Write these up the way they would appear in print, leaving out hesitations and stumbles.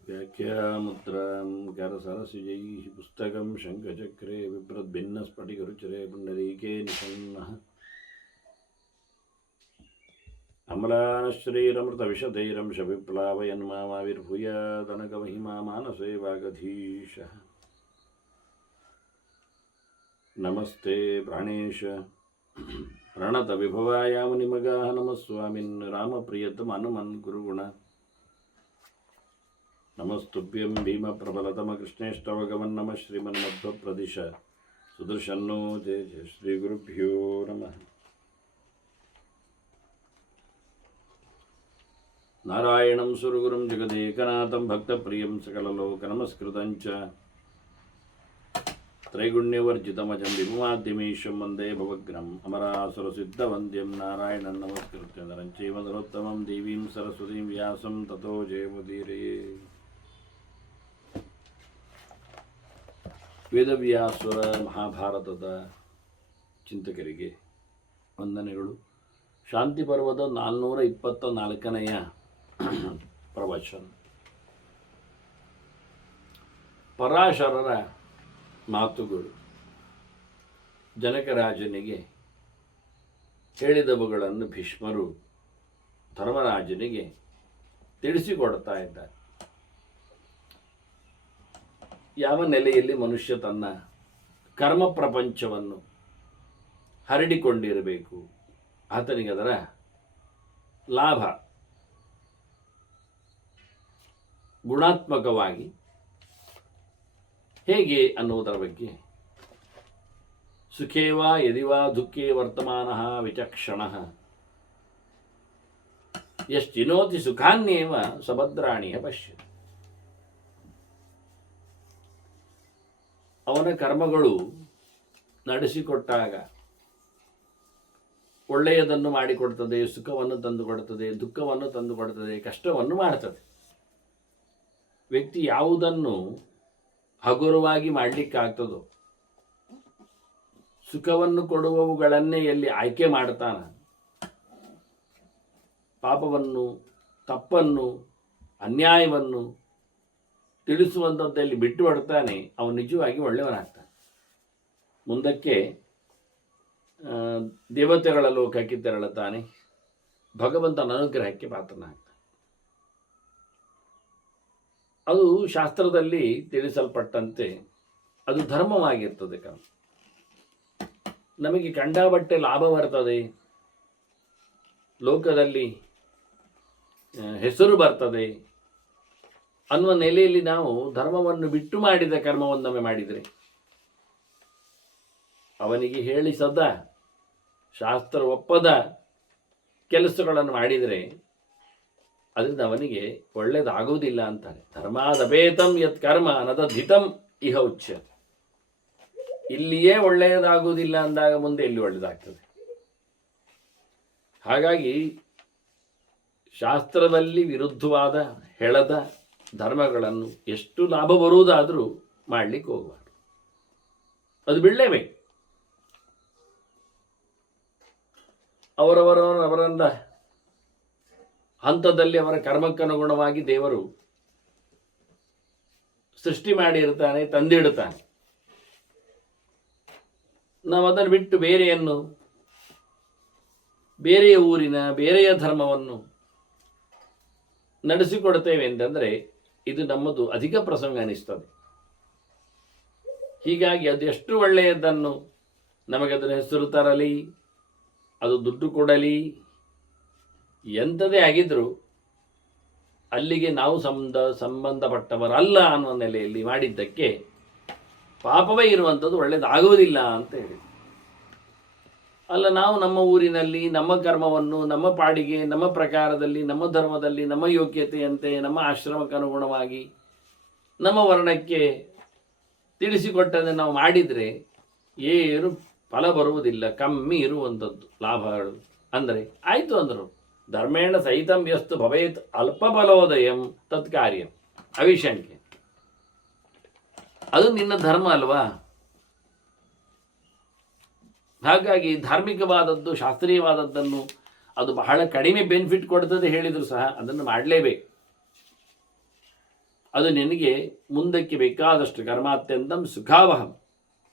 व्याख्यामुद्रां करसरसिजैः पुस्तकं शङ्खचक्रे बिभ्रद्भिन्नस्फटिकरुचिरे पुण्डरीके निषण्णः अम्लानश्रीरमृतविशदैरंशविप्लावयन् मामाविर्भूयादनकमहिमा मानसे वागधीशः। नमस्ते प्राणेश प्रणतविभवायामुनिमगाः नमः स्वामिन् रामप्रियतमनुमन् गुरुगुण नमस्तुभ्यं भीमप्रबलतमकृष्णेष्टवगमन् नमः श्रीमन्मध्वप्रदिश सुदर्शन्नो जय जय श्रीगुरुभ्यो नमः। नारायणं सुरगुरुं जगदेकनाथं भक्तप्रियं सकललोकनमस्कृतं च त्रैगुण्यवर्जितमजं विभुमाद्यमीशं वन्दे भवग्रम् अमरासुरसिद्धवन्द्यं नारायणं नमस्कृत्य नरं चैव नरोत्तमं देवीं सरस्वतीं व्यासं ततो जयमुदीरये। ವೇದವ್ಯಾಸರ ಮಹಾಭಾರತದ ಚಿಂತಕರಿಗೆ ವಂದನೆಗಳು. ಶಾಂತಿ ಪರ್ವದ 424ನೆಯ ಪ್ರವಚನ. ಪರಾಶರರ ಮಾತುಗಳು ಜನಕರಾಜನಿಗೆ ಹೇಳಿದವುಗಳನ್ನು ಭೀಷ್ಮರು ಧರ್ಮರಾಜನಿಗೆ ತಿಳಿಸಿಕೊಡ್ತಾ ಇದ್ದಾರೆ. ಯಾವ ನೆಲೆಯಲ್ಲಿ ಮನುಷ್ಯ ತನ್ನ ಕರ್ಮ ಪ್ರಪಂಚವನ್ನು ಹರಡಿಕೊಂಡಿರಬೇಕು, ಆತನಿಗೆ ಅದರ ಲಾಭ ಗುಣಾತ್ಮಕವಾಗಿ ಹೇಗೆ ಅನ್ನುವುದರ ಬಗ್ಗೆ ಸುಖೇವಾ ಯದಿವಾ ದುಃಖೇ ವರ್ತಮಾನಃ ವಿಚಕ್ಷಣಃ ಯಶ್ಚಿನೋತಿ ಸುಖಾನ್ಯೇವ ಸಭದ್ರಾಣಿಯ ಪಶ್ಯತಿ. ಅವನ ಕರ್ಮಗಳು ನಡೆಸಿಕೊಟ್ಟಾಗ ಒಳ್ಳೆಯದನ್ನು ಮಾಡಿಕೊಡ್ತದೆ, ಸುಖವನ್ನು ತಂದುಕೊಡ್ತದೆ, ದುಃಖವನ್ನು ತಂದುಕೊಡ್ತದೆ, ಕಷ್ಟವನ್ನು ಮಾಡ್ತದೆ. ವ್ಯಕ್ತಿ ಯಾವುದನ್ನು ಹಗುರವಾಗಿ ಮಾಡಲಿಕ್ಕಾಗ್ತದೋ, ಸುಖವನ್ನು ಕೊಡುವವುಗಳನ್ನೇ ಎಲ್ಲಿ ಆಯ್ಕೆ ಮಾಡ್ತಾನ, ಪಾಪವನ್ನು, ತಪ್ಪನ್ನು, ಅನ್ಯಾಯವನ್ನು ತಿಳಿಸುವಂಥದ್ದಲ್ಲಿ ಬಿಟ್ಟು ಬಿಡ್ತಾನೆ, ಅವನು ನಿಜವಾಗಿ ಒಳ್ಳೆಯವನಾಗ್ತಾನೆ. ಮುಂದಕ್ಕೆ ದೇವತೆಗಳ ಲೋಕಕ್ಕೆ ತೆರಳುತ್ತಾನೆ, ಭಗವಂತನ ಅನುಗ್ರಹಕ್ಕೆ ಪಾತ್ರನಾಗ್ತಾನೆ. ಅದು ಶಾಸ್ತ್ರದಲ್ಲಿ ತಿಳಿಸಲ್ಪಟ್ಟಂತೆ ಅದು ಧರ್ಮವಾಗಿರ್ತದೆ. ನಮಗೆ ಕಂಡಾಬಟ್ಟೆ ಲಾಭ ಬರ್ತದೆ, ಲೋಕದಲ್ಲಿ ಹೆಸರು ಬರ್ತದೆ ಅನ್ನುವ ನೆಲೆಯಲ್ಲಿ ನಾವು ಧರ್ಮವನ್ನು ಬಿಟ್ಟು ಮಾಡಿದ ಕರ್ಮವನ್ನೊಮ್ಮೆ ಮಾಡಿದರೆ, ಅವನಿಗೆ ಹೇಳಿಸದ ಶಾಸ್ತ್ರ ಒಪ್ಪದ ಕೆಲಸಗಳನ್ನು ಮಾಡಿದರೆ ಅದರಿಂದ ಅವನಿಗೆ ಒಳ್ಳೆಯದಾಗುವುದಿಲ್ಲ ಅಂತಾರೆ. ಧರ್ಮಾದಪೇತಂ ಯತ್ ಕರ್ಮ ನದಧಿತಂ ಇಹ ಉಚ್ಯ. ಇಲ್ಲಿಯೇ ಒಳ್ಳೆಯದಾಗುವುದಿಲ್ಲ ಅಂದಾಗ ಮುಂದೆ ಎಲ್ಲಿ ಒಳ್ಳೆಯದಾಗ್ತದೆ? ಹಾಗಾಗಿ ಶಾಸ್ತ್ರದಲ್ಲಿ ವಿರುದ್ಧವಾದ ಹೇಳದ ಧರ್ಮಗಳನ್ನು ಎಷ್ಟು ಲಾಭ ಬರುವುದಾದರೂ ಮಾಡಲಿಕ್ಕೆ ಹೋಗಬಾರ್ದು, ಅದು ಬಿಡಲೇಬೇಕು. ಅವರವರ ಹಂತದಲ್ಲಿ ಅವರ ಕರ್ಮಕ್ಕನುಗುಣವಾಗಿ ದೇವರು ಸೃಷ್ಟಿ ಮಾಡಿರ್ತಾನೆ, ತಂದಿಡುತ್ತಾನೆ. ನಾವು ಅದನ್ನು ಬಿಟ್ಟು ಬೇರೆಯ ಊರಿನ ಬೇರೆಯ ಧರ್ಮವನ್ನು ನಡೆಸಿಕೊಡ್ತೇವೆ ಅಂತಂದರೆ ಇದು ನಮ್ಮದು ಅಧಿಕ ಪ್ರಸಂಗ ಅನಿಸ್ತದೆ. ಹೀಗಾಗಿ ಅದು ಎಷ್ಟು ಒಳ್ಳೆಯದನ್ನು ನಮಗದನ್ನು ಹೆಸರು ತರಲಿ, ಅದು ದುಡ್ಡು ಕೊಡಲಿ, ಎಂಥದೇ ಆಗಿದ್ರೂ ಅಲ್ಲಿಗೆ ನಾವು ಸಂಬಂಧಪಟ್ಟವರಲ್ಲ ಅನ್ನೋ ನೆಲೆಯಲ್ಲಿ ಮಾಡಿದ್ದಕ್ಕೆ ಪಾಪವೇ ಇರುವಂಥದ್ದು ಒಳ್ಳೆಯದಾಗುವುದಿಲ್ಲ ಅಂತ ಹೇಳಿ. ಅಲ್ಲ, ನಾವು ನಮ್ಮ ಊರಿನಲ್ಲಿ ನಮ್ಮ ಕರ್ಮವನ್ನು ನಮ್ಮ ಪಾಡಿಗೆ, ನಮ್ಮ ಪ್ರಕಾರದಲ್ಲಿ, ನಮ್ಮ ಧರ್ಮದಲ್ಲಿ, ನಮ್ಮ ಯೋಗ್ಯತೆಯಂತೆ, ನಮ್ಮ ಆಶ್ರಮಕ್ಕೆ ಅನುಗುಣವಾಗಿ, ನಮ್ಮ ವರ್ಣಕ್ಕೆ ತಿಳಿಸಿಕೊಟ್ಟಂತೆ ನಾವು ಮಾಡಿದರೆ ಏನು ಫಲ ಬರುವುದಿಲ್ಲ, ಕಮ್ಮಿ ಇರುವಂಥದ್ದು ಲಾಭಗಳು. ಅಂದರೆ ಆಯಿತು ಅಂದರು, ಧರ್ಮೇಣ ಸಹಿತಂ ಯಸ್ತು ಭವೇತ್ ಅಲ್ಪಫಲೋದಯಂ ತತ್ಕಾರ್ಯಂ ಅವಿಶಂಕ್ಯ. ಅದು ನಿನ್ನ ಧರ್ಮ ಅಲ್ವಾ? ಹಾಗಾಗಿ ಧಾರ್ಮಿಕವಾದದ್ದು, ಶಾಸ್ತ್ರೀಯವಾದದ್ದನ್ನು ಅದು ಬಹಳ ಕಡಿಮೆ ಬೆನಿಫಿಟ್ ಕೊಡ್ತದೆ ಹೇಳಿದರೂ ಸಹ ಅದನ್ನು ಮಾಡಲೇಬೇಕು. ಅದು ನಿನಗೆ ಮುಂದಕ್ಕೆ ಬೇಕಾದಷ್ಟು ಕರ್ಮಾತ್ಯಂತಂ ಸುಖಾವಹಂ,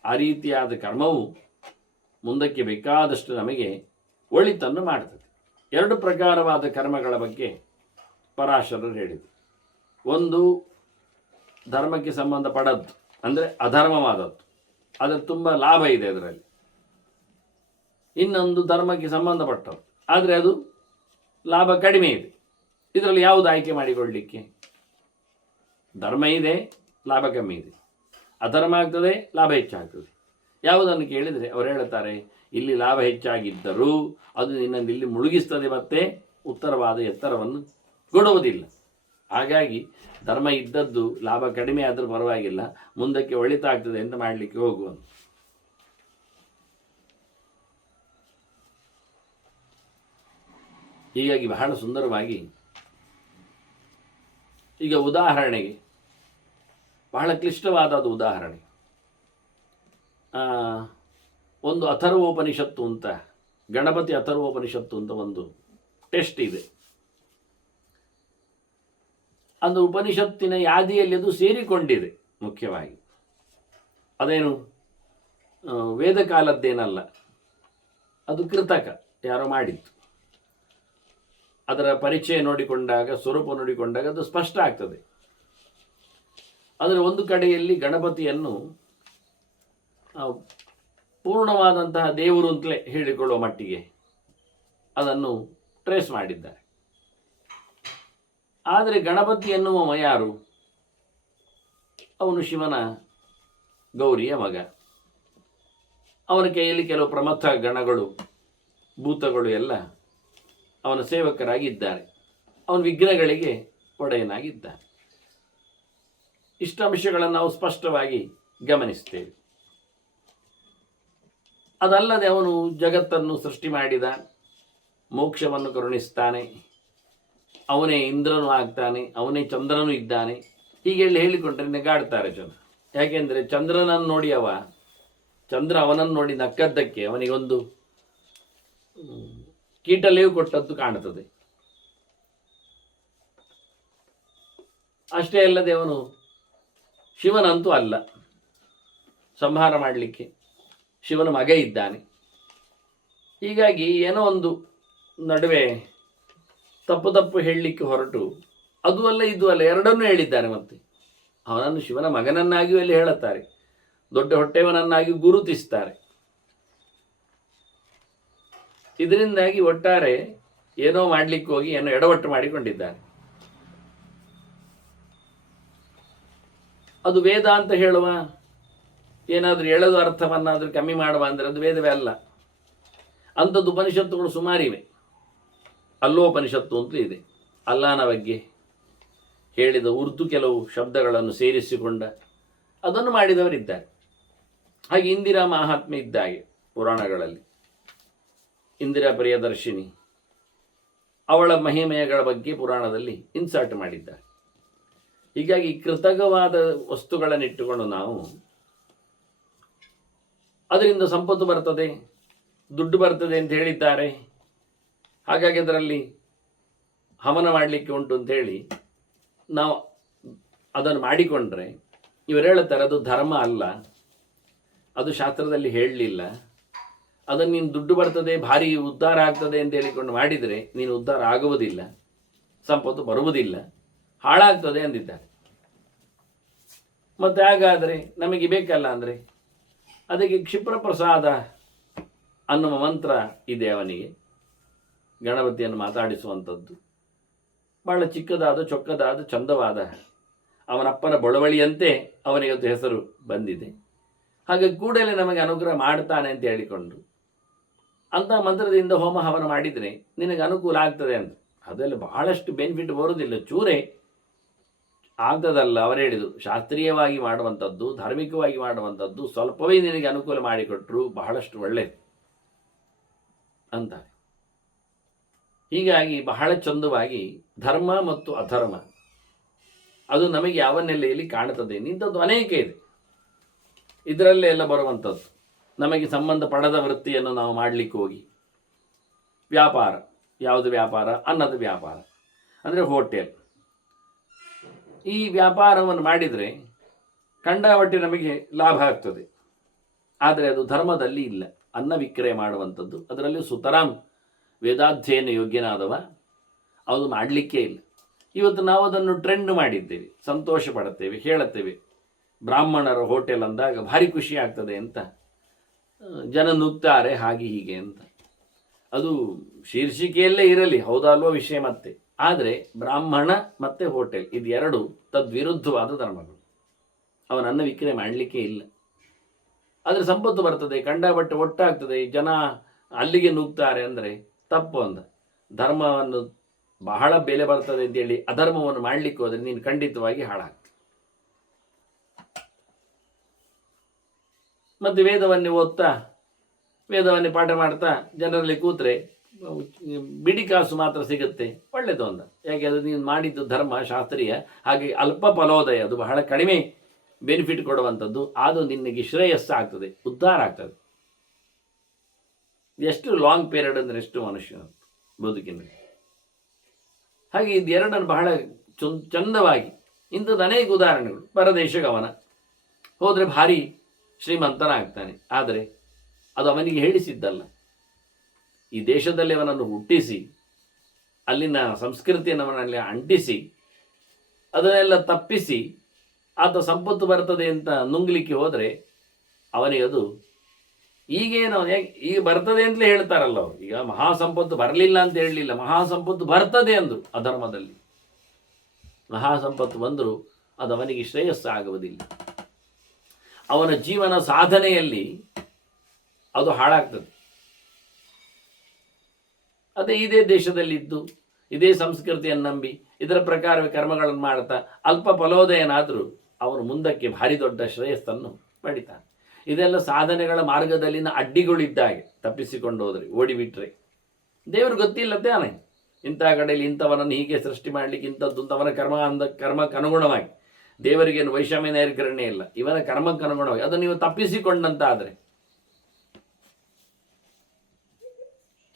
ಆ ರೀತಿಯಾದ ಕರ್ಮವು ಮುಂದಕ್ಕೆ ಬೇಕಾದಷ್ಟು ನಮಗೆ ಒಳಿತನ್ನು ಮಾಡ್ತದೆ. ಎರಡು ಪ್ರಕಾರವಾದ ಕರ್ಮಗಳ ಬಗ್ಗೆ ಪರಾಶರರು ಹೇಳಿದರು. ಒಂದು ಧರ್ಮಕ್ಕೆ ಸಂಬಂಧಪಡದ್ದು, ಅಂದರೆ ಅಧರ್ಮವಾದದ್ದು, ಅದರ ತುಂಬ ಲಾಭ ಇದೆ ಅದರಲ್ಲಿ. ಇನ್ನೊಂದು ಧರ್ಮಕ್ಕೆ ಸಂಬಂಧಪಟ್ಟದ್ದು, ಆದರೆ ಅದು ಲಾಭ ಕಡಿಮೆ ಇದೆ. ಇದರಲ್ಲಿ ಯಾವುದು ಆಯ್ಕೆ ಮಾಡಿಕೊಳ್ಳಲಿಕ್ಕೆ? ಧರ್ಮ ಇದೆ, ಲಾಭ ಕಮ್ಮಿ ಇದೆ. ಅಧರ್ಮ ಆಗ್ತದೆ, ಲಾಭ ಹೆಚ್ಚಾಗ್ತದೆ. ಯಾವುದನ್ನು ಕೇಳಿದರೆ ಅವರು ಹೇಳುತ್ತಾರೆ, ಇಲ್ಲಿ ಲಾಭ ಹೆಚ್ಚಾಗಿದ್ದರೂ ಅದು ನಿನ್ನನ್ನು ಇಲ್ಲಿ ಮುಳುಗಿಸ್ತದೆ, ಮತ್ತೆ ಉತ್ತರವಾದ ಎತ್ತರವನ್ನು ಕೊಡುವುದಿಲ್ಲ. ಹಾಗಾಗಿ ಧರ್ಮ ಇದ್ದದ್ದು ಲಾಭ ಕಡಿಮೆ ಆದರೂ ಪರವಾಗಿಲ್ಲ, ಮುಂದಕ್ಕೆ ಒಳಿತಾಗ್ತದೆ ಅಂತ ಮಾಡಲಿಕ್ಕೆ ಹೋಗುವಂತ. ಹೀಗಾಗಿ ಬಹಳ ಸುಂದರವಾಗಿ, ಈಗ ಉದಾಹರಣೆಗೆ ಬಹಳ ಕ್ಲಿಷ್ಟವಾದದ್ದು ಉದಾಹರಣೆ, ಒಂದು ಅಥರ್ವೋಪನಿಷತ್ತು ಅಂತ, ಗಣಪತಿ ಅಥರ್ವೋಪನಿಷತ್ತು ಅಂತ ಒಂದು ಟೆಸ್ಟ್ ಇದೆ. ಅದು ಉಪನಿಷತ್ತಿನ ಯಾದಿಯಲ್ಲಿ ಅದು ಸೇರಿಕೊಂಡಿದೆ. ಮುಖ್ಯವಾಗಿ ಅದೇನು ವೇದ ಕಾಲದ್ದೇನಲ್ಲ, ಅದು ಕೃತಕ, ಯಾರೋ ಮಾಡಿತ್ತು. ಅದರ ಪರಿಚಯ ನೋಡಿಕೊಂಡಾಗ, ಸ್ವರೂಪ ನೋಡಿಕೊಂಡಾಗ ಅದು ಸ್ಪಷ್ಟ ಆಗ್ತದೆ. ಆದರೆ ಒಂದು ಕಡೆಯಲ್ಲಿ ಗಣಪತಿಯನ್ನು ಪೂರ್ಣವಾದಂತಹ ದೇವರು ಅಂತಲೇ ಹೇಳಿಕೊಳ್ಳುವ ಮಟ್ಟಿಗೆ ಅದನ್ನು ಟ್ರೇಸ್ ಮಾಡಿದ್ದಾರೆ. ಆದರೆ ಗಣಪತಿ ಎನ್ನುವ ಯಾರು? ಅವನು ಶಿವನ ಗೌರಿಯ ಮಗ. ಅವನ ಕೈಯಲ್ಲಿ ಕೆಲವು ಪ್ರಮಥ ಗಣಗಳು, ಭೂತಗಳು ಎಲ್ಲ ಅವನ ಸೇವಕರಾಗಿದ್ದಾರೆ. ಅವನ ವಿಘ್ನಗಳಿಗೆ ಒಡೆಯನಾಗಿದ್ದಾನೆ. ಇಷ್ಟ ಅಂಶಗಳನ್ನು ನಾವು ಸ್ಪಷ್ಟವಾಗಿ ಗಮನಿಸ್ತೇವೆ. ಅದಲ್ಲದೆ ಅವನು ಜಗತ್ತನ್ನು ಸೃಷ್ಟಿ ಮಾಡಿದ, ಮೋಕ್ಷವನ್ನು ಕರುಣಿಸ್ತಾನೆ, ಅವನೇ ಇಂದ್ರನು ಆಗ್ತಾನೆ, ಅವನೇ ಚಂದ್ರನೂ ಇದ್ದಾನೆ. ಹೀಗೆ ಹೇಳಿಕೊಂಡ್ರೆ ನೆಗಾಡ್ತಾರೆ ಜನ. ಯಾಕೆಂದರೆ ಚಂದ್ರನನ್ನು ನೋಡಿ ಚಂದ್ರ ಅವನನ್ನು ನೋಡಿ ನಕ್ಕದ್ದಕ್ಕೆ ಅವನಿಗೊಂದು ಕೀಟಲೆಯೂ ಕೊಟ್ಟದ್ದು ಕಾಣುತ್ತದೆ. ಅಷ್ಟೇ ಅಲ್ಲದೆ ಅವನು ಶಿವನಂತೂ ಅಲ್ಲ, ಸಂಹಾರ ಮಾಡಲಿಕ್ಕೆ ಶಿವನ ಮಗ ಇದ್ದಾನೆ. ಹೀಗಾಗಿ ಏನೋ ಒಂದು ನಡುವೆ ತಪ್ಪು ಹೇಳಲಿಕ್ಕೆ ಹೊರಟು ಅದು ಅಲ್ಲ ಇದು ಅಲ್ಲ ಎರಡನ್ನೂ ಹೇಳಿದ್ದಾರೆ. ಮತ್ತೆ ಅವನನ್ನು ಶಿವನ ಮಗನನ್ನಾಗಿಯೂ ಅಲ್ಲಿ ಹೇಳುತ್ತಾರೆ, ದೊಡ್ಡ ಹೊಟ್ಟೆಯವನನ್ನಾಗಿ ಗುರುತಿಸ್ತಾರೆ. ಇದರಿಂದಾಗಿ ಒಟ್ಟಾರೆ ಏನೋ ಮಾಡಲಿಕ್ಕೆ ಹೋಗಿ ಏನೋ ಎಡವಟ್ಟು ಮಾಡಿಕೊಂಡಿದ್ದಾರೆ. ಅದು ವೇದ ಅಂತ ಹೇಳುವ, ಏನಾದರೂ ಎಳೆದು ಅರ್ಥವನ್ನಾದರೂ ಕಮ್ಮಿ ಮಾಡುವ ಅಂದರೆ ಅದು ವೇದವೇ ಅಲ್ಲ. ಅಂಥದ್ದು ಉಪನಿಷತ್ತುಗಳು ಸುಮಾರಿವೆ. ಅಲ್ಲೋಪನಿಷತ್ತು ಅಂತಲೂ ಇದೆ. ಅಲ್ಲಾನ ಬಗ್ಗೆ ಹೇಳಿದ ಉರ್ದು ಕೆಲವು ಶಬ್ದಗಳನ್ನು ಸೇರಿಸಿಕೊಂಡ ಅದನ್ನು ಮಾಡಿದವರಿದ್ದಾರೆ. ಹಾಗೆ ಇಂದಿರಾ ಮಹಾತ್ಮೆ ಇದ್ದಾಗೆ ಪುರಾಣಗಳಲ್ಲಿ ಇಂದಿರಾ ಪ್ರಿಯದರ್ಶಿನಿ, ಅವಳ ಮಹಿಮೆಗಳ ಬಗ್ಗೆ ಪುರಾಣದಲ್ಲಿ ಇನ್ಸರ್ಟ್ ಮಾಡಿದ್ದಾರೆ. ಹೀಗಾಗಿ ಕೃತಕವಾದ ವಸ್ತುಗಳನ್ನಿಟ್ಟುಕೊಂಡು ನಾವು ಅದರಿಂದ ಸಂಪತ್ತು ಬರ್ತದೆ, ದುಡ್ಡು ಬರ್ತದೆ ಅಂತ ಹೇಳಿದ್ದಾರೆ, ಹಾಗಾಗಿ ಅದರಲ್ಲಿ ಹವನ ಮಾಡಲಿಕ್ಕೆ ಉಂಟು ಅಂಥೇಳಿ ನಾವು ಅದನ್ನು ಮಾಡಿಕೊಂಡ್ರೆ ಇವರು ಹೇಳುತ್ತಾರೆ ಅದು ಧರ್ಮ ಅಲ್ಲ, ಅದು ಶಾಸ್ತ್ರದಲ್ಲಿ ಹೇಳಲಿಲ್ಲ, ಅದನ್ನು ನೀನು ದುಡ್ಡು ಬರ್ತದೆ, ಭಾರಿ ಉದ್ಧಾರ ಆಗ್ತದೆ ಅಂತ ಹೇಳಿಕೊಂಡು ಮಾಡಿದರೆ ನೀನು ಉದ್ಧಾರ ಆಗುವುದಿಲ್ಲ, ಸಂಪತ್ತು ಬರುವುದಿಲ್ಲ, ಹಾಳಾಗ್ತದೆ ಅಂದಿದ್ದಾರೆ. ಮತ್ತು ಹಾಗಾದರೆ ನಮಗೆ ಬೇಕಲ್ಲ ಅಂದರೆ ಅದಕ್ಕೆ ಕ್ಷಿಪ್ರ ಪ್ರಸಾದ ಅನ್ನುವ ಮಂತ್ರ ಇದೆ. ಅವನಿಗೆ ಗಣಪತಿಯನ್ನು ಮಾತಾಡಿಸುವಂಥದ್ದು ಬಹಳ ಚಿಕ್ಕದಾದ, ಚೊಕ್ಕದಾದ, ಚಂದವಾದ, ಅವನಪ್ಪನ ಬಳುವಳಿಯಂತೆ ಅವನಿಗದು ಹೆಸರು ಬಂದಿದೆ. ಹಾಗೆ ಕೂಡಲೇ ನಮಗೆ ಅನುಗ್ರಹ ಮಾಡ್ತಾನೆ ಅಂತ ಹೇಳಿಕೊಂಡು ಅಂಥ ಮಂತ್ರದಿಂದ ಹೋಮ ಹವನ ಮಾಡಿದರೆ ನಿನಗೆ ಅನುಕೂಲ ಆಗ್ತದೆ ಅಂತ. ಅದೆಲ್ಲ ಬಹಳಷ್ಟು ಬೆನಿಫಿಟ್ ಬರುವುದಿಲ್ಲ, ಚೂರೇ ಆಗ್ತದಲ್ಲ. ಅವರು ಹೇಳಿದರು ಶಾಸ್ತ್ರೀಯವಾಗಿ ಮಾಡುವಂಥದ್ದು, ಧಾರ್ಮಿಕವಾಗಿ ಮಾಡುವಂಥದ್ದು ಸ್ವಲ್ಪವೇ ನಿನಗೆ ಅನುಕೂಲ ಮಾಡಿಕೊಟ್ರು ಬಹಳಷ್ಟು ಒಳ್ಳೆಯದು ಅಂತಾರೆ. ಹೀಗಾಗಿ ಬಹಳ ಚಂದವಾಗಿ ಧರ್ಮ ಮತ್ತು ಅಧರ್ಮ ಅದು ನಮಗೆ ಯಾವ ನೆಲೆಯಲ್ಲಿ ಕಾಣುತ್ತದೆ. ಇಂಥದ್ದು ಅನೇಕ ಇದೆ, ಇದರಲ್ಲೇ ಎಲ್ಲ ಬರುವಂಥದ್ದು. ನಮಗೆ ಸಂಬಂಧಪಡದ ವೃತ್ತಿಯನ್ನು ನಾವು ಮಾಡಲಿಕ್ಕೆ ಹೋಗಿ ವ್ಯಾಪಾರ, ಯಾವುದು ವ್ಯಾಪಾರ? ಅನ್ನದ ವ್ಯಾಪಾರ, ಅಂದರೆ ಹೋಟೆಲ್. ಈ ವ್ಯಾಪಾರವನ್ನು ಮಾಡಿದರೆ ಕಂಡಾವಟ್ಟಿ ನಮಗೆ ಲಾಭ ಆಗ್ತದೆ. ಆದರೆ ಅದು ಧರ್ಮದಲ್ಲಿ ಇಲ್ಲ. ಅನ್ನ ವಿಕ್ರಯ ಮಾಡುವಂಥದ್ದು, ಅದರಲ್ಲಿ ಸುತರಾಂ ವೇದಾಧ್ಯಯನ ಯೋಗ್ಯನಾದವ ಅದು ಮಾಡಲಿಕ್ಕೆ ಇಲ್ಲ. ಇವತ್ತು ನಾವು ಅದನ್ನು ಟ್ರೆಂಡ್ ಮಾಡಿದ್ದೇವೆ, ಸಂತೋಷ ಪಡುತ್ತೇವೆ, ಹೇಳುತ್ತೇವೆ ಬ್ರಾಹ್ಮಣರ ಹೋಟೆಲ್ ಅಂದಾಗ ಭಾರಿ ಖುಷಿ ಆಗ್ತದೆ ಅಂತ, ಜನ ನುಗ್ತಾರೆ ಹಾಗೆ ಹೀಗೆ ಅಂತ. ಅದು ಶೀರ್ಷಿಕೆಯಲ್ಲೇ ಇರಲಿ, ಹೌದಲ್ವ ವಿಷಯ ಮತ್ತೆ. ಆದರೆ ಬ್ರಾಹ್ಮಣ ಮತ್ತು ಹೋಟೆಲ್ ಇದು ಎರಡು ತದ್ವಿರುದ್ಧವಾದ ಧರ್ಮಗಳು. ಅವನ ಅನ್ನ ವಿಕ್ರಯ ಮಾಡಲಿಕ್ಕೆ ಇಲ್ಲ. ಆದರೆ ಸಂಪತ್ತು ಬರ್ತದೆ, ಕಂಡಬಟ್ಟೆ ಒಟ್ಟಾಗ್ತದೆ, ಜನ ಅಲ್ಲಿಗೆ ನುಗ್ತಾರೆ ಅಂದರೆ ತಪ್ಪು ಅಂದ. ಧರ್ಮವನ್ನು ಬಹಳ ಬೆಲೆ ಬರ್ತದೆ ಅಂತೇಳಿ ಅಧರ್ಮವನ್ನು ಮಾಡಲಿಕ್ಕೆ ಹೋದರೆ ನೀನು ಖಂಡಿತವಾಗಿ ಹಾಳಾಗ್ತದೆ. ಮತ್ತು ವೇದವನ್ನೇ ಓದ್ತಾ ವೇದವನ್ನೇ ಪಾಠ ಮಾಡ್ತಾ ಜನರಲ್ಲಿ ಕೂತ್ರೆ ಬಿಡಿ ಕಾಸು ಮಾತ್ರ ಸಿಗುತ್ತೆ, ಒಳ್ಳೆಯದು ಅಂದ. ಯಾಕೆ ಅದು ನೀನು ಮಾಡಿದ್ದು ಧರ್ಮ ಶಾಸ್ತ್ರೀಯ, ಹಾಗೆ ಅಲ್ಪ ಫಲೋದಯ, ಅದು ಬಹಳ ಕಡಿಮೆ ಬೆನಿಫಿಟ್ ಕೊಡುವಂಥದ್ದು, ಅದು ನಿನಗೆ ಶ್ರೇಯಸ್ಸು ಆಗ್ತದೆ, ಉದ್ಧಾರ ಆಗ್ತದೆ. ಎಷ್ಟು ಲಾಂಗ್ ಪೀರಿಯಡ್ ಅಂದರೆ ಎಷ್ಟು ಮನುಷ್ಯನ ಬದುಕಿನಲ್ಲಿ. ಹಾಗೆ ಇದೆರಡನ್ನು ಬಹಳ ಚಂದವಾಗಿ ಇಂಥದ್ದು ಅನೇಕ ಉದಾಹರಣೆಗಳು. ಪರದೇಶ ಗಮನ ಹೋದರೆ ಭಾರಿ ಶ್ರೀಮಂತನಾಗ್ತಾನೆ, ಆದರೆ ಅದು ಅವನಿಗೆ ಹೇಳಿಸಿದ್ದಲ್ಲ. ಈ ದೇಶದಲ್ಲಿ ಅವನನ್ನು ಹುಟ್ಟಿಸಿ ಅಲ್ಲಿನ ಸಂಸ್ಕೃತಿಯನ್ನು ಅವನಲ್ಲಿ ಅಂಟಿಸಿ ಅದನ್ನೆಲ್ಲ ತಪ್ಪಿಸಿ ಆತ ಸಂಪತ್ತು ಬರ್ತದೆ ಅಂತ ನುಂಗ್ಲಿಕ್ಕೆ ಹೋದರೆ ಅವನಿಗೆ ಅದು ಈಗೇನು ಈಗ ಬರ್ತದೆ ಅಂತಲೇ ಹೇಳ್ತಾರಲ್ಲ ಅವರು. ಈಗ ಮಹಾಸಂಪತ್ತು ಬರಲಿಲ್ಲ ಅಂತ ಹೇಳಲಿಲ್ಲ, ಮಹಾಸಂಪತ್ತು ಬರ್ತದೆ ಅಂದರು. ಅಧರ್ಮದಲ್ಲಿ ಮಹಾಸಂಪತ್ತು ಬಂದರೂ ಅದು ಅವನಿಗೆ ಶ್ರೇಯಸ್ಸು ಆಗುವುದಿಲ್ಲ. ಅವನ ಜೀವನ ಸಾಧನೆಯಲ್ಲಿ ಅದು ಹಾಳಾಗ್ತದೆ. ಅದೇ ಇದೇ ದೇಶದಲ್ಲಿದ್ದು ಇದೇ ಸಂಸ್ಕೃತಿಯನ್ನು ನಂಬಿ ಇದರ ಪ್ರಕಾರವೇ ಕರ್ಮಗಳನ್ನು ಮಾಡ್ತಾ ಅಲ್ಪ ಫಲೋದಯನಾದರೂ ಅವನು ಮುಂದಕ್ಕೆ ಭಾರಿ ದೊಡ್ಡ ಶ್ರೇಯಸ್ಸನ್ನು ಪಡಿತಾನೆ. ಇದೆಲ್ಲ ಸಾಧನೆಗಳ ಮಾರ್ಗದಲ್ಲಿನ ಅಡ್ಡಿಗಳಿದ್ದಾಗೆ. ತಪ್ಪಿಸಿಕೊಂಡು ಹೋದರೆ, ಓಡಿಬಿಟ್ರೆ ದೇವರು ಗೊತ್ತಿಲ್ಲ ತಾನೆ ಇಂಥ ಕಡೆಯಲ್ಲಿ ಇಂಥವನನ್ನು ಹೀಗೆ ಸೃಷ್ಟಿ ಮಾಡಲಿಕ್ಕೆ ಇಂಥದ್ದು ಅಂತವನ ಕರ್ಮಕ್ಕನುಗುಣವಾಗಿ. ದೇವರಿಗೇನು ವೈಷಮ್ಯ ನೈರ್ಕರಣೆ ಇಲ್ಲ, ಇವನ ಕರ್ಮಕ್ಕನುಗುಣವಾಗಿ ಅದನ್ನು ನೀವು ತಪ್ಪಿಸಿಕೊಂಡಂತ ಆದರೆ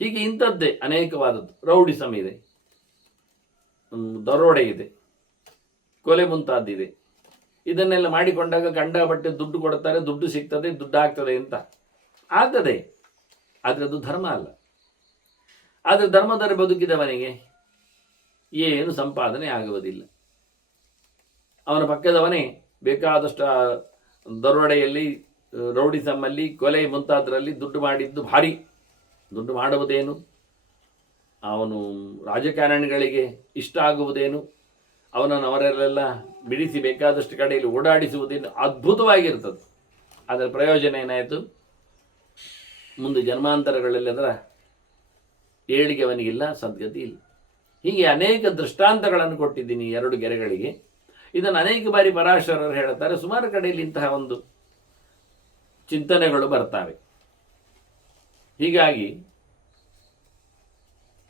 ಹೀಗೆ ಇಂಥದ್ದೇ ಅನೇಕವಾದದ್ದು. ರೌಡಿಸಮ್ ಇದೆ, ದರೋಡೆ ಇದೆ, ಕೊಲೆ ಮುಂತಾದಿದೆ. ಇದನ್ನೆಲ್ಲ ಮಾಡಿಕೊಂಡಾಗ ಕಂಡಬಟ್ಟೆ ದುಡ್ಡು ಕೊಡ್ತಾರೆ, ದುಡ್ಡು ಸಿಗ್ತದೆ, ದುಡ್ಡು ಆಗ್ತದೆ ಅಂತ ಆಗ್ತದೆ. ಆದರೆ ಅದು ಧರ್ಮ ಅಲ್ಲ. ಆದರೆ ಧರ್ಮದಲ್ಲಿ ಬದುಕಿದವನಿಗೆ ಏನು ಸಂಪಾದನೆ ಆಗುವುದಿಲ್ಲ. ಅವನ ಪಕ್ಕದವನೇ ಬೇಕಾದಷ್ಟು ದರೋಡೆಯಲ್ಲಿ, ರೌಡಿಸಮ್ಮಲ್ಲಿ, ಕೊಲೆ ಮುಂತಾದರಲ್ಲಿ ದುಡ್ಡು ಮಾಡಿದ್ದು ಭಾರಿ. ದುಡ್ಡು ಮಾಡುವುದೇನು, ಅವನು ರಾಜಕಾರಣಿಗಳಿಗೆ ಇಷ್ಟ ಆಗುವುದೇನು, ಅವನನ್ನು ಅವರೆಲ್ಲ ಬಿಡಿಸಿ ಬೇಕಾದಷ್ಟು ಕಡೆಯಲ್ಲಿ ಓಡಾಡಿಸುವುದೇನು ಅದ್ಭುತವಾಗಿರ್ತದೆ. ಅದರ ಪ್ರಯೋಜನ ಏನಾಯಿತು? ಮುಂದೆ ಜನ್ಮಾಂತರಗಳಲ್ಲಿ ಅದರ ಏಳಿಗೆ ಅವನಿಗಿಲ್ಲ, ಸದ್ಗತಿ ಇಲ್ಲ. ಹೀಗೆ ಅನೇಕ ದೃಷ್ಟಾಂತಗಳನ್ನು ಕೊಟ್ಟಿದ್ದೀನಿ ಎರಡು ಗೆರೆಗಳಿಗೆ. ಇದನ್ನು ಅನೇಕ ಬಾರಿ ಪರಾಶರರು ಹೇಳ್ತಾರೆ. ಸುಮಾರು ಕಡೆಯಲ್ಲಿ ಇಂತಹ ಒಂದು ಚಿಂತನೆಗಳು ಬರ್ತಾವೆ. ಹೀಗಾಗಿ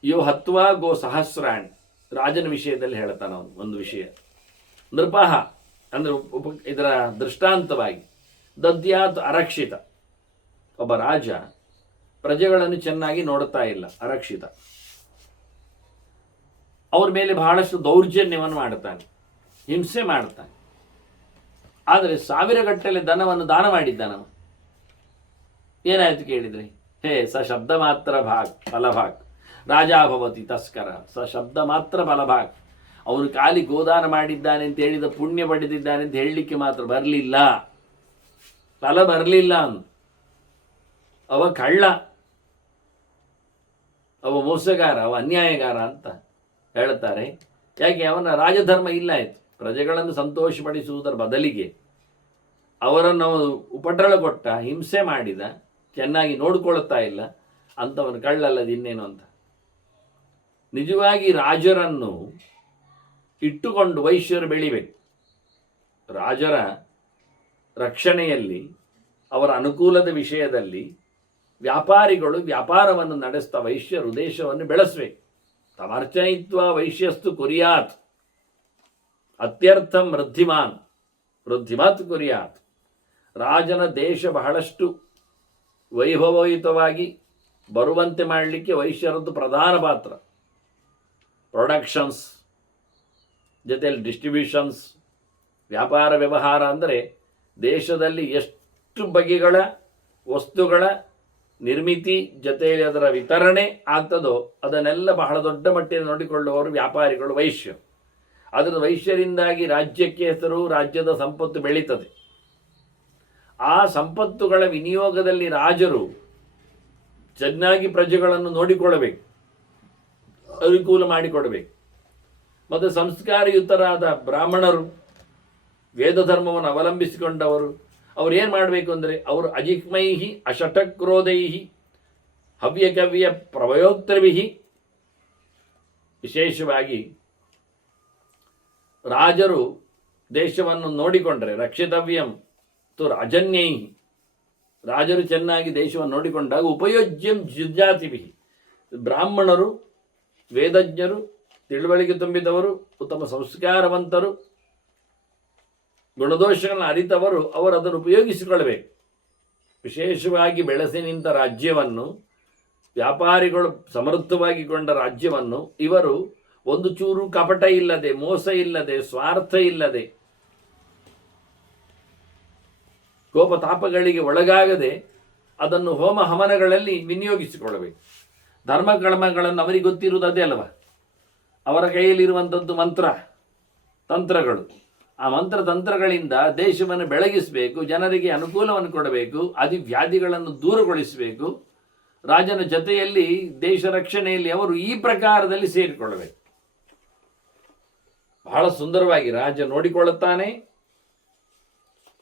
ಯೋ ಹತ್ವಾ ಗೋ ಸಹಸ್ರಾಣಿ ರಾಜನ ವಿಷಯದಲ್ಲಿ ಹೇಳ್ತಾನೆ ಅವನು ಒಂದು ವಿಷಯ. ನೃಪಃ ಅಂದರೆ ಇದರ ದೃಷ್ಟಾಂತವಾಗಿ ದದ್ಯಾತ್ ಅರಕ್ಷಿತ. ಒಬ್ಬ ರಾಜ ಪ್ರಜೆಗಳನ್ನು ಚೆನ್ನಾಗಿ ನೋಡುತ್ತಾ ಇಲ್ಲ, ಅರಕ್ಷಿತ. ಅವ್ರ ಮೇಲೆ ಬಹಳಷ್ಟು ದೌರ್ಜನ್ಯವನ್ನು ಮಾಡ್ತಾನೆ, ಹಿಂಸೆ ಮಾಡ್ತಾನೆ. ಆದರೆ ಸಾವಿರಗಟ್ಟಲೆ ಧನವನ್ನು ದಾನ ಮಾಡಿದ್ದಾನವ. ಏನಾಯ್ತು ಕೇಳಿದ್ರಿ? ಹೇ ಸ ಶಬ್ದ ಮಾತ್ರ ಭಾಗ್ ಫಲಭಾಗ್ ರಾಜಾಭವತಿ ತಸ್ಕರ. ಸ ಶಬ್ದ ಮಾತ್ರ ಫಲಭಾಗ್. ಅವನು ಖಾಲಿ ಗೋದಾನ ಮಾಡಿದ್ದಾನೆ ಅಂತ ಹೇಳಿದ ಪುಣ್ಯ ಪಡೆದಿದ್ದಾನೆ ಅಂತ ಹೇಳಲಿಕ್ಕೆ ಮಾತ್ರ ಬರಲಿಲ್ಲ, ಫಲ ಬರಲಿಲ್ಲ. ಅವ ಕಳ್ಳ, ಅವ ಮೋಸಗಾರ, ಅವ ಅನ್ಯಾಯಗಾರ ಅಂತ ಹೇಳ್ತಾರೆ. ಯಾಕೆ? ಅವನ ರಾಜಧರ್ಮ ಇಲ್ಲ ಆಯಿತು. ಪ್ರಜೆಗಳನ್ನು ಸಂತೋಷಪಡಿಸುವುದರ ಬದಲಿಗೆ ಅವರನ್ನು ಉಪಟಳ ಕೊಟ್ಟ, ಹಿಂಸೆ ಮಾಡಿದ, ಚೆನ್ನಾಗಿ ನೋಡಿಕೊಳ್ಳುತ್ತಾ ಇಲ್ಲ ಅಂಥವನು ಕಳ್ಳಲ್ಲದ ಇನ್ನೇನು ಅಂತ. ನಿಜವಾಗಿ ರಾಜರನ್ನು ಇಟ್ಟುಕೊಂಡು ವೈಶ್ಯರು ಬೆಳಿಬೇಕು. ರಾಜರ ರಕ್ಷಣೆಯಲ್ಲಿ, ಅವರ ಅನುಕೂಲದ ವಿಷಯದಲ್ಲಿ ವ್ಯಾಪಾರಿಗಳು ವ್ಯಾಪಾರವನ್ನು ನಡೆಸ್ತಾ ವೈಶ್ಯರು ದೇಶವನ್ನು ಬೆಳೆಸಬೇಕು. ತಮರ್ಚಯಿತ್ವ ವೈಶ್ಯಸ್ತು ಕುರಿಯಾತ್ ಅತ್ಯರ್ಥಂ ವೃದ್ಧಿಮಾನ್ ವೃದ್ಧಿಮತ್ ಕುರಿಯಾತ್. ರಾಜನ ದೇಶ ಬಹಳಷ್ಟು ವೈಭವಯುತವಾಗಿ ಬರುವಂತೆ ಮಾಡಲಿಕ್ಕೆ ವೈಶ್ಯರದ್ದು ಪ್ರಧಾನ ಪಾತ್ರ. ಪ್ರೊಡಕ್ಷನ್ಸ್ ಜೊತೆಯಲ್ಲಿ ಡಿಸ್ಟ್ರಿಬ್ಯೂಷನ್ಸ್, ವ್ಯಾಪಾರ ವ್ಯವಹಾರ ಅಂದರೆ ದೇಶದಲ್ಲಿ ಎಷ್ಟು ಬಗೆಗಳ ವಸ್ತುಗಳ ನಿರ್ಮಿತಿ ಜೊತೆಯಲ್ಲಿ ಅದರ ವಿತರಣೆ ಆಗ್ತದೋ ಅದನ್ನೆಲ್ಲ ಬಹಳ ದೊಡ್ಡ ಮಟ್ಟಿಗೆ ನೋಡಿಕೊಳ್ಳುವವರು ವ್ಯಾಪಾರಿಗಳು, ವೈಶ್ಯರು. ಅದರ ವೈಶ್ಯರಿಂದಾಗಿ ರಾಜ್ಯಕ್ಕೆ ಹೆಸರು, ರಾಜ್ಯದ ಸಂಪತ್ತು ಬೆಳೀತದೆ. ಆ ಸಂಪತ್ತುಗಳ ವಿನಿಯೋಗದಲ್ಲಿ ರಾಜರು ಚೆನ್ನಾಗಿ ಪ್ರಜೆಗಳನ್ನು ನೋಡಿಕೊಳ್ಳಬೇಕು, ಅನುಕೂಲ ಮಾಡಿಕೊಡಬೇಕು. ಮತ್ತು ಸಂಸ್ಕಾರಯುತರಾದ ಬ್ರಾಹ್ಮಣರು, ವೇದ ಧರ್ಮವನ್ನು ಅವಲಂಬಿಸಿಕೊಂಡವರು, ಅವ್ರು ಏನು ಮಾಡಬೇಕು ಅಂದರೆ ಅವರು ಅಜಿಕ್ಮೈಹಿ ಅಶಟಕ್ರೋಧೈಹಿ ಹವ್ಯಕವ್ಯ ಪ್ರವಯೋಕ್ತೃಭಿಹಿ, ವಿಶೇಷವಾಗಿ ರಾಜರು ದೇಶವನ್ನು ನೋಡಿಕೊಂಡರೆ ರಕ್ಷಿತವ್ಯಂ ತು ರಾಜನ್ಯೈಹಿ, ರಾಜರು ಚೆನ್ನಾಗಿ ದೇಶವನ್ನು ನೋಡಿಕೊಂಡಾಗ ಉಪಯೋಜ್ಯಂ ಜುಜಾತಿಭಿ, ಬ್ರಾಹ್ಮಣರು, ವೇದಜ್ಞರು, ತಿಳುವಳಿಕೆ ತುಂಬಿದವರು, ಉತ್ತಮ ಸಂಸ್ಕಾರವಂತರು, ಗುಣದೋಷಗಳನ್ನು ಅರಿತವರು ಅವರು ಅದನ್ನು ಉಪಯೋಗಿಸಿಕೊಳ್ಳಬೇಕು. ವಿಶೇಷವಾಗಿ ಬೆಳೆಸಿ ನಿಂತ ರಾಜ್ಯವನ್ನು, ವ್ಯಾಪಾರಿಗಳು ಸಮೃದ್ಧವಾಗಿ ಕೊಂಡ ರಾಜ್ಯವನ್ನು ಇವರು ಒಂದು ಚೂರು ಕಪಟ ಇಲ್ಲದೆ, ಮೋಸ ಇಲ್ಲದೆ, ಸ್ವಾರ್ಥ ಇಲ್ಲದೆ, ಕೋಪತಾಪಗಳಿಗೆ ಒಳಗಾಗದೆ ಅದನ್ನು ಹೋಮ ಹವನಗಳಲ್ಲಿ ವಿನಿಯೋಗಿಸಿಕೊಳ್ಳಬೇಕು. ಧರ್ಮಕರ್ಮಗಳನ್ನು ಅವರಿಗೆ ಗೊತ್ತಿರುವುದು ಅದೇ ಅಲ್ವ, ಅವರ ಕೈಯಲ್ಲಿರುವಂಥದ್ದು ಮಂತ್ರ ತಂತ್ರಗಳು. ಆ ಮಂತ್ರ ತಂತ್ರಗಳಿಂದ ದೇಶವನ್ನು ಬೆಳಗಿಸಬೇಕು, ಜನರಿಗೆ ಅನುಕೂಲವನ್ನು ಕೊಡಬೇಕು, ವ್ಯಾಧಿಗಳನ್ನು ದೂರಗೊಳಿಸಬೇಕು. ರಾಜನ ಜೊತೆಯಲ್ಲಿ ದೇಶ ರಕ್ಷಣೆಯಲ್ಲಿ ಅವರು ಈ ಪ್ರಕಾರದಲ್ಲಿ ಸೇರಿಕೊಳ್ಳಬೇಕು. ಬಹಳ ಸುಂದರವಾಗಿ ರಾಜ ನೋಡಿಕೊಳ್ಳುತ್ತಾನೆ,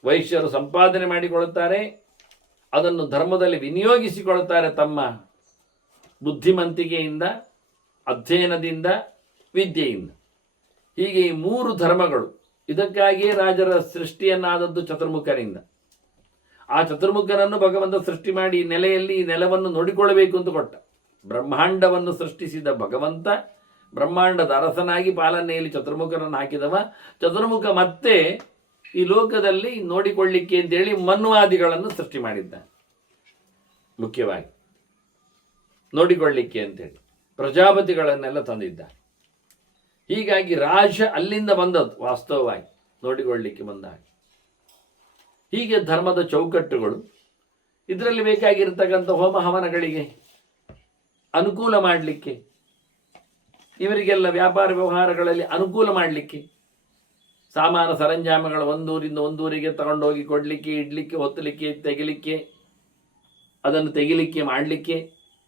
ವೈಶ್ಯರು ಸಂಪಾದನೆ ಮಾಡಿಕೊಳ್ಳುತ್ತಾರೆ, ಅದನ್ನು ಧರ್ಮದಲ್ಲಿ ವಿನಿಯೋಗಿಸಿಕೊಳ್ಳುತ್ತಾರೆ ತಮ್ಮ ಬುದ್ಧಿಮಂತಿಕೆಯಿಂದ, ಅಧ್ಯಯನದಿಂದ, ವಿದ್ಯೆಯಿಂದ. ಹೀಗೆ ಈ ಮೂರು ಧರ್ಮಗಳು. ಇದಕ್ಕಾಗಿಯೇ ರಾಜರ ಸೃಷ್ಟಿಯನ್ನಾದದ್ದು ಚತುರ್ಮುಖನಿಂದ. ಆ ಚತುರ್ಮುಖನನ್ನು ಭಗವಂತ ಸೃಷ್ಟಿ ಮಾಡಿ ಈ ನೆಲೆಯಲ್ಲಿ ಈ ನೆಲವನ್ನು ನೋಡಿಕೊಳ್ಳಬೇಕು ಅಂತ ಕೊಟ್ಟ. ಬ್ರಹ್ಮಾಂಡವನ್ನು ಸೃಷ್ಟಿಸಿದ ಭಗವಂತ ಬ್ರಹ್ಮಾಂಡದ ಅರಸನಾಗಿ ಪಾಲನೆಯಲ್ಲಿ ಚತುರ್ಮುಖನನ್ನು ಹಾಕಿದವ. ಚತುರ್ಮುಖ ಮತ್ತೆ ಈ ಲೋಕದಲ್ಲಿ ನೋಡಿಕೊಳ್ಳಿಕ್ಕೆ ಅಂತೇಳಿ ಮನ್ವಾದಿಗಳನ್ನು ಸೃಷ್ಟಿ ಮಾಡಿದ್ದಾನೆ. ಮುಖ್ಯವಾಗಿ ನೋಡಿಕೊಳ್ಳಿಕ್ಕೆ ಅಂತೇಳಿ ಪ್ರಜಾಪತಿಗಳನ್ನೆಲ್ಲ ತಂದಿದ್ದಾನೆ. ಹೀಗಾಗಿ ರಾಜ ಅಲ್ಲಿಂದ ಬಂದದ್ದು ವಾಸ್ತವವಾಗಿ ನೋಡಿಕೊಳ್ಳಿಕ್ಕೆ ಬಂದ ಹಾಗೆ. ಹೀಗೆ ಧರ್ಮದ ಚೌಕಟ್ಟುಗಳು, ಇದರಲ್ಲಿ ಬೇಕಾಗಿರ್ತಕ್ಕಂಥ ಹೋಮ ಹವನಗಳಿಗೆ ಅನುಕೂಲ ಮಾಡಲಿಕ್ಕೆ, ಇವರಿಗೆಲ್ಲ ವ್ಯಾಪಾರ ವ್ಯವಹಾರಗಳಲ್ಲಿ ಅನುಕೂಲ ಮಾಡಲಿಕ್ಕೆ, ಸಾಮಾನು ಸರಂಜಾಮಗಳು ಒಂದೂರಿಂದ ಒಂದೂರಿಗೆ ತಗೊಂಡೋಗಿ ಕೊಡಲಿಕ್ಕೆ, ಇಡಲಿಕ್ಕೆ, ಹೊತ್ತಲಿಕ್ಕೆ, ತೆಗಿಲಿಕ್ಕೆ, ಅದನ್ನು ತೆಗಿಲಿಕ್ಕೆ, ಮಾಡಲಿಕ್ಕೆ.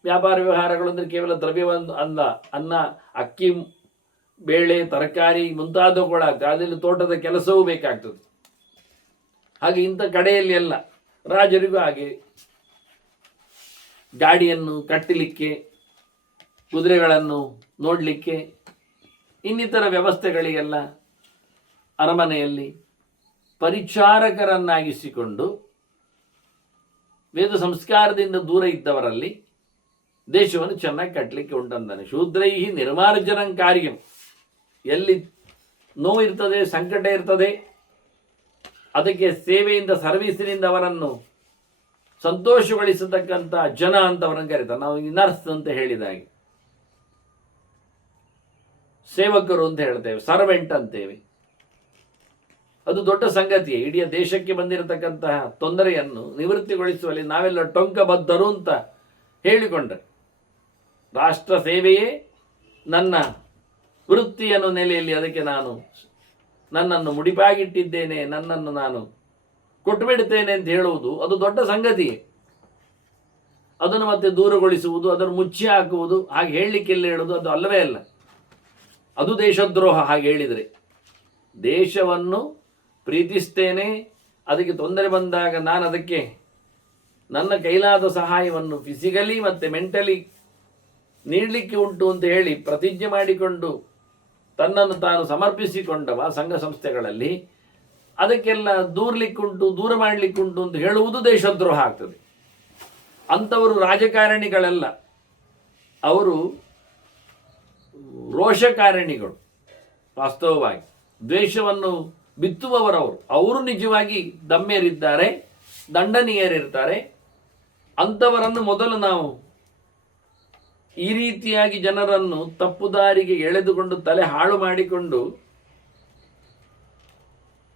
ವ್ಯಾಪಾರ ವ್ಯವಹಾರಗಳು ಅಂದರೆ ಕೇವಲ ದ್ರವ್ಯವನ್ನು ಅಲ್ಲ, ಅನ್ನ, ಅಕ್ಕಿ, ಬೇಳೆ, ತರಕಾರಿ ಮುಂತಾದವುಗಳಾಗ್ತದೆ. ಅದರಲ್ಲಿ ತೋಟದ ಕೆಲಸವೂ ಬೇಕಾಗ್ತದೆ. ಹಾಗೆ ಇಂಥ ಕಡೆಯಲ್ಲಿ ಎಲ್ಲ ರಾಜರಿಗೂ ಹಾಗೆ ಗಾಡಿಯನ್ನು ಕಟ್ಟಲಿಕ್ಕೆ, ಕುದುರೆಗಳನ್ನು ನೋಡಲಿಕ್ಕೆ, ಇನ್ನಿತರ ವ್ಯವಸ್ಥೆಗಳಿಗೆಲ್ಲ ಅರಮನೆಯಲ್ಲಿ ಪರಿಚಾರಕರನ್ನಾಗಿಸಿಕೊಂಡು ವೇದ ಸಂಸ್ಕಾರದಿಂದ ದೂರ ಇದ್ದವರಲ್ಲಿ ದೇಶವನ್ನು ಚೆನ್ನಾಗಿ ಕಟ್ಟಲಿಕ್ಕೆ ಉಂಟಂತಾನೆ. ಶೂದ್ರೈಹಿ ನಿರ್ಮಾರ್ಜನಂ ಕಾರ್ಯಂ, ಎಲ್ಲಿ ನೋವು ಇರ್ತದೆ, ಸಂಕಟ ಇರ್ತದೆ, ಅದಕ್ಕೆ ಸೇವೆಯಿಂದ, ಸರ್ವೀಸಿನಿಂದ ಅವರನ್ನು ಸಂತೋಷಗೊಳಿಸತಕ್ಕಂಥ ಜನ ಅಂತ ಅವರನ್ನು ಕರೀತಾರೆ. ನಾವು ನರ್ಸ್ ಅಂತ ಹೇಳಿದಾಗೆ, ಸೇವಕರು ಅಂತ ಹೇಳ್ತೇವೆ, ಸರ್ವೆಂಟ್ ಅಂತೇವೆ. ಅದು ದೊಡ್ಡ ಸಂಗತಿಯೇ. ಇಡೀ ದೇಶಕ್ಕೆ ಬಂದಿರತಕ್ಕಂತಹ ತೊಂದರೆಯನ್ನು ನಿವೃತ್ತಿಗೊಳಿಸುವಲ್ಲಿ ನಾವೆಲ್ಲ ಟೊಂಕಬದ್ಧರು ಅಂತ ಹೇಳಿಕೊಂಡ್ರೆ, ರಾಷ್ಟ್ರ ಸೇವೆಯೇ ನನ್ನ ವೃತ್ತಿಯನ್ನು ನೆಲೆಯಲ್ಲಿ ಅದಕ್ಕೆ ನಾನು ನನ್ನನ್ನು ಮುಡಿಪಾಗಿಟ್ಟಿದ್ದೇನೆ, ನನ್ನನ್ನು ನಾನು ಕೊಟ್ಟುಬಿಡುತ್ತೇನೆ ಅಂತ ಹೇಳುವುದು ಅದು ದೊಡ್ಡ ಸಂಗತಿಯೇ. ಅದನ್ನು ಮತ್ತೆ ದೂರಗೊಳಿಸುವುದು, ಅದನ್ನು ಮುಚ್ಚಿ ಹಾಕುವುದು, ಹಾಗೆ ಹೇಳಲಿಕ್ಕೆಲ್ಲ ಹೇಳುವುದು ಅದು ಅಲ್ಲವೇ ಅಲ್ಲ. ಅದು ದೇಶದ್ರೋಹ. ಹಾಗೆ ಹೇಳಿದರೆ ದೇಶವನ್ನು ಪ್ರೀತಿಸ್ತೇನೆ, ಅದಕ್ಕೆ ತೊಂದರೆ ಬಂದಾಗ ನಾನು ಅದಕ್ಕೆ ನನ್ನ ಕೈಲಾದ ಸಹಾಯವನ್ನು ಫಿಸಿಕಲಿ ಮತ್ತು ಮೆಂಟಲಿ ನೀಡಲಿಕ್ಕೆ ಉಂಟು ಅಂತ ಹೇಳಿ ಪ್ರತಿಜ್ಞೆ ಮಾಡಿಕೊಂಡು ತನ್ನನ್ನು ತಾನು ಸಮರ್ಪಿಸಿಕೊಂಡವ ಸಂಘ ಸಂಸ್ಥೆಗಳಲ್ಲಿ ಅದಕ್ಕೆಲ್ಲ ದೂರಲಿಕ್ಕುಂಟು, ದೂರ ಮಾಡಲಿಕ್ಕುಂಟು ಅಂತ ಹೇಳುವುದು ದೇಶದ್ರೋಹ ಆಗ್ತದೆ. ಅಂಥವರು ರಾಜಕಾರಣಿಗಳೆಲ್ಲ, ಅವರು ರೋಷಕಾರಣಿಗಳು. ವಾಸ್ತವವಾಗಿ ದ್ವೇಷವನ್ನು ಬಿತ್ತುವವರವರು, ಅವರು ನಿಜವಾಗಿ ದಮ್ಯರಿದ್ದಾರೆ, ದಂಡನೀಯರಿರ್ತಾರೆ. ಅಂಥವರನ್ನು ಮೊದಲು ನಾವು ಈ ರೀತಿಯಾಗಿ ಜನರನ್ನು ತಪ್ಪು ದಾರಿಗೆ ಎಳೆದುಕೊಂಡು ತಲೆ ಹಾಳು ಮಾಡಿಕೊಂಡು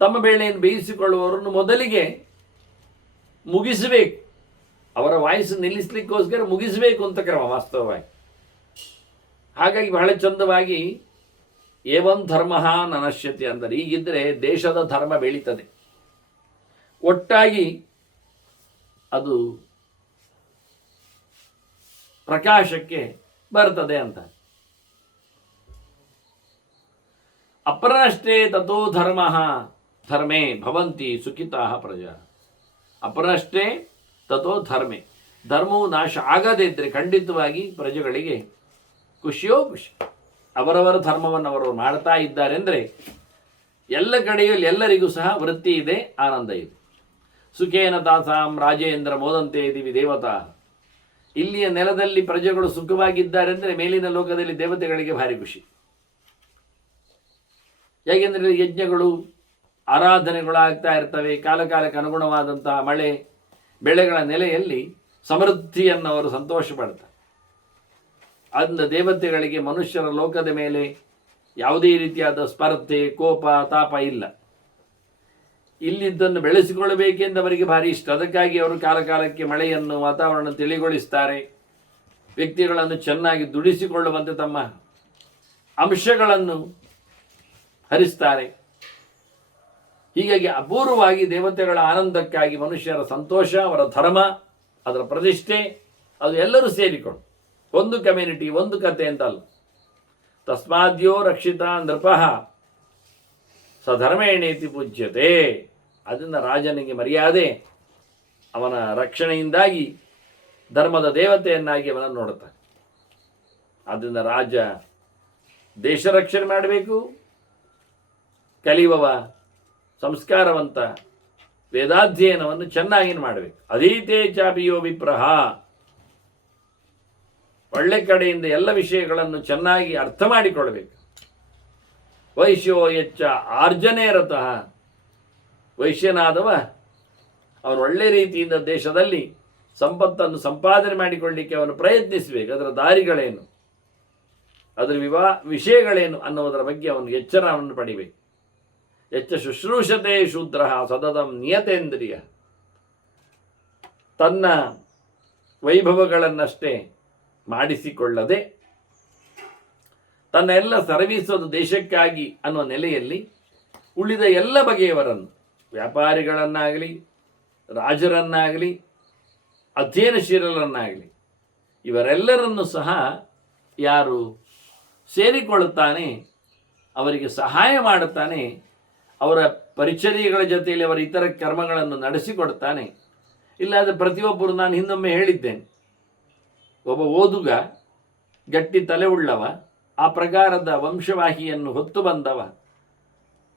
ತಮ್ಮ ಬೇಳೆಯನ್ನು ಬೇಯಿಸಿಕೊಳ್ಳುವವರನ್ನು ಮೊದಲಿಗೆ ಮುಗಿಸಬೇಕು. ಅವರ ವಾಯ್ಸು ನಿಲ್ಲಿಸಲಿಕ್ಕೋಸ್ಕರ ಮುಗಿಸಬೇಕು ಅಂತ ಕ್ರಮ ವಾಸ್ತವವಾಗಿ. ಹಾಗಾಗಿ ಬಹಳ ಚಂದವಾಗಿ ಏವಂ ಧರ್ಮ ನನಶ್ಯತೆ ಅಂತಾರೆ. ಹೀಗಿದ್ದರೆ ದೇಶದ ಧರ್ಮ ಬೆಳೀತದೆ, ಒಟ್ಟಾಗಿ ಅದು ಪ್ರಕಾಶಕ್ಕೆ ಬರ್ತದೆ ಅಂತ. ಅಪರಷ್ಟೇ ತಥೋ ಧರ್ಮ ಧರ್ಮೇ ಭವಂತಿ ಸುಖಿತಾ ಪ್ರಜಾ. ಅಪರಷ್ಟೇ ತಥೋ ಧರ್ಮೇ, ಧರ್ಮವು ನಾಶ ಆಗದೇ ಇದ್ದರೆ ಖಂಡಿತವಾಗಿ ಪ್ರಜೆಗಳಿಗೆ ಖುಷಿಯೋ ಖುಷಿ. ಅವರವರ ಧರ್ಮವನ್ನು ಅವರು ಮಾಡ್ತಾ ಇದ್ದಾರೆ ಅಂದರೆ ಎಲ್ಲ ಕಡೆಯಲ್ಲಿ ಎಲ್ಲರಿಗೂ ಸಹ ವೃತ್ತಿ ಇದೆ, ಆನಂದ ಇದೆ. ಸುಖೇನ ತಾಸಾಂ ರಾಜೇಂದ್ರ ಮೋದಂತೆ ದಿವಿ ದೇವತಾ. ಇಲ್ಲಿಯ ನೆಲದಲ್ಲಿ ಪ್ರಜೆಗಳು ಸುಖವಾಗಿದ್ದಾರೆ ಅಂದರೆ ಮೇಲಿನ ಲೋಕದಲ್ಲಿ ದೇವತೆಗಳಿಗೆ ಭಾರಿ ಖುಷಿ. ಯಾಕೆಂದರೆ ಯಜ್ಞಗಳು ಆರಾಧನೆಗಳು ಆಗ್ತಾ ಇರ್ತವೆ, ಕಾಲಕಾಲಕ್ಕೆ ಅನುಗುಣವಾದಂತಹ ಮಳೆ ಬೆಳೆಗಳ ನೆಲೆಯಲ್ಲಿ ಸಮೃದ್ಧಿಯನ್ನು ಅವರು ಸಂತೋಷ ಪಡ್ತಾರೆ. ಆದ್ದರಿಂದ ದೇವತೆಗಳಿಗೆ ಮನುಷ್ಯರ ಲೋಕದ ಮೇಲೆ ಯಾವುದೇ ರೀತಿಯಾದ ಸ್ಪರ್ಧೆ, ಕೋಪ, ತಾಪ ಇಲ್ಲ. ಇಲ್ಲಿದ್ದನ್ನು ಬೆಳೆಸಿಕೊಳ್ಳಬೇಕೆಂದು ಅವರಿಗೆ ಭಾರಿ ಇಷ್ಟ. ಅದಕ್ಕಾಗಿ ಅವರು ಕಾಲಕಾಲಕ್ಕೆ ಮಳೆಯನ್ನು, ವಾತಾವರಣ ತಿಳಿಗೊಳಿಸ್ತಾರೆ. ವ್ಯಕ್ತಿಗಳನ್ನು ಚೆನ್ನಾಗಿ ದುಡಿಸಿಕೊಳ್ಳುವಂತೆ ತಮ್ಮ ಅಂಶಗಳನ್ನು ಹರಿಸ್ತಾರೆ. ಹೀಗಾಗಿ ಅಪೂರ್ವವಾಗಿ ದೇವತೆಗಳ ಆನಂದಕ್ಕಾಗಿ ಮನುಷ್ಯರ ಸಂತೋಷ, ಅವರ ಧರ್ಮ, ಅದರ ಪ್ರತಿಷ್ಠೆ, ಅದು ಎಲ್ಲರೂ ಸೇರಿಕೊಂಡು ಒಂದು ಕಮ್ಯುನಿಟಿ, ಒಂದು ಕತೆ ಅಂತಲ್ಲ. ತಸ್ಮಾದ್ಯೋ ರಕ್ಷಿತ ನೃಪಃ ಸಧರ್ಮೇಣೇತಿ ಪೂಜ್ಯತೆ. ಅದರಿಂದ ರಾಜನಿಗೆ ಮರ್ಯಾದೆ, ಅವನ ರಕ್ಷಣೆಯಿಂದಾಗಿ ಧರ್ಮದ ದೇವತೆಯನ್ನಾಗಿ ಅವನನ್ನು ನೋಡುತ್ತಾನೆ. ಆದ್ದರಿಂದ ರಾಜ ದೇಶ ರಕ್ಷಣೆ ಮಾಡಬೇಕು, ಕಲಿಯುವ ಸಂಸ್ಕಾರವಂತ ವೇದಾಧ್ಯಯನವನ್ನು ಚೆನ್ನಾಗಿ ಮಾಡಬೇಕು. ಅಧೀತೆ ಚಾಪಿಯೋ ವಿಪ್ರಹ, ಒಳ್ಳೆ ಕಡೆಯಿಂದ ಎಲ್ಲ ವಿಷಯಗಳನ್ನು ಚೆನ್ನಾಗಿ ಅರ್ಥ ಮಾಡಿಕೊಳ್ಬೇಕು. ವೈಶ್ಯೋ ಯಚ್ಚ ಆರ್ಜನೇ ರತಃ, ವೈಶ್ಯನಾದವ ಅವನು ಒಳ್ಳೆ ರೀತಿಯಿಂದ ದೇಶದಲ್ಲಿ ಸಂಪತ್ತನ್ನು ಸಂಪಾದನೆ ಮಾಡಿಕೊಳ್ಳಲಿಕ್ಕೆ ಅವನು ಪ್ರಯತ್ನಿಸಬೇಕು. ಅದರ ದಾರಿಗಳೇನು, ಅದರ ವಿಷಯಗಳೇನು ಅನ್ನೋದರ ಬಗ್ಗೆ ಅವನು ಎಚ್ಚರವನ್ನು ಪಡಿಬೇಕು. ಎಚ್ಚ ಶುಶ್ರೂಷತೆ ಶೂದ್ರ ಸತತಂ ನಿಯತೇಂದ್ರಿಯ. ತನ್ನ ವೈಭವಗಳನ್ನಷ್ಟೇ ಮಾಡಿಸಿಕೊಳ್ಳದೆ ತನ್ನ ಎಲ್ಲ ಸರ್ವಿಸೋದು ದೇಶಕ್ಕಾಗಿ ಅನ್ನುವ ನೆಲೆಯಲ್ಲಿ ಉಳಿದ ಎಲ್ಲ ಬಗೆಯವರನ್ನು, ವ್ಯಾಪಾರಿಗಳನ್ನಾಗಲಿ, ರಾಜರನ್ನಾಗಲಿ, ಅಧ್ಯಯನಶೀಲರನ್ನಾಗಲಿ, ಇವರೆಲ್ಲರನ್ನು ಸಹ ಯಾರು ಸೇರಿಕೊಳ್ಳುತ್ತಾನೆ, ಅವರಿಗೆ ಸಹಾಯ ಮಾಡುತ್ತಾನೆ, ಅವರ ಪರಿಚರ್ಯಗಳ ಜೊತೆಯಲ್ಲಿ ಅವರ ಇತರ ಕರ್ಮಗಳನ್ನು ನಡೆಸಿಕೊಡ್ತಾನೆ. ಇಲ್ಲಾದರೆ ಪ್ರತಿಯೊಬ್ಬರು, ನಾನು ಹಿಂದೊಮ್ಮೆ ಹೇಳಿದ್ದೇನೆ, ಒಬ್ಬ ಓದುಗ, ಗಟ್ಟಿ ತಲೆ ಉಳ್ಳವ, ಆ ಪ್ರಕಾರದ ವಂಶವಾಹಿಯನ್ನು ಹೊತ್ತು ಬಂದವ,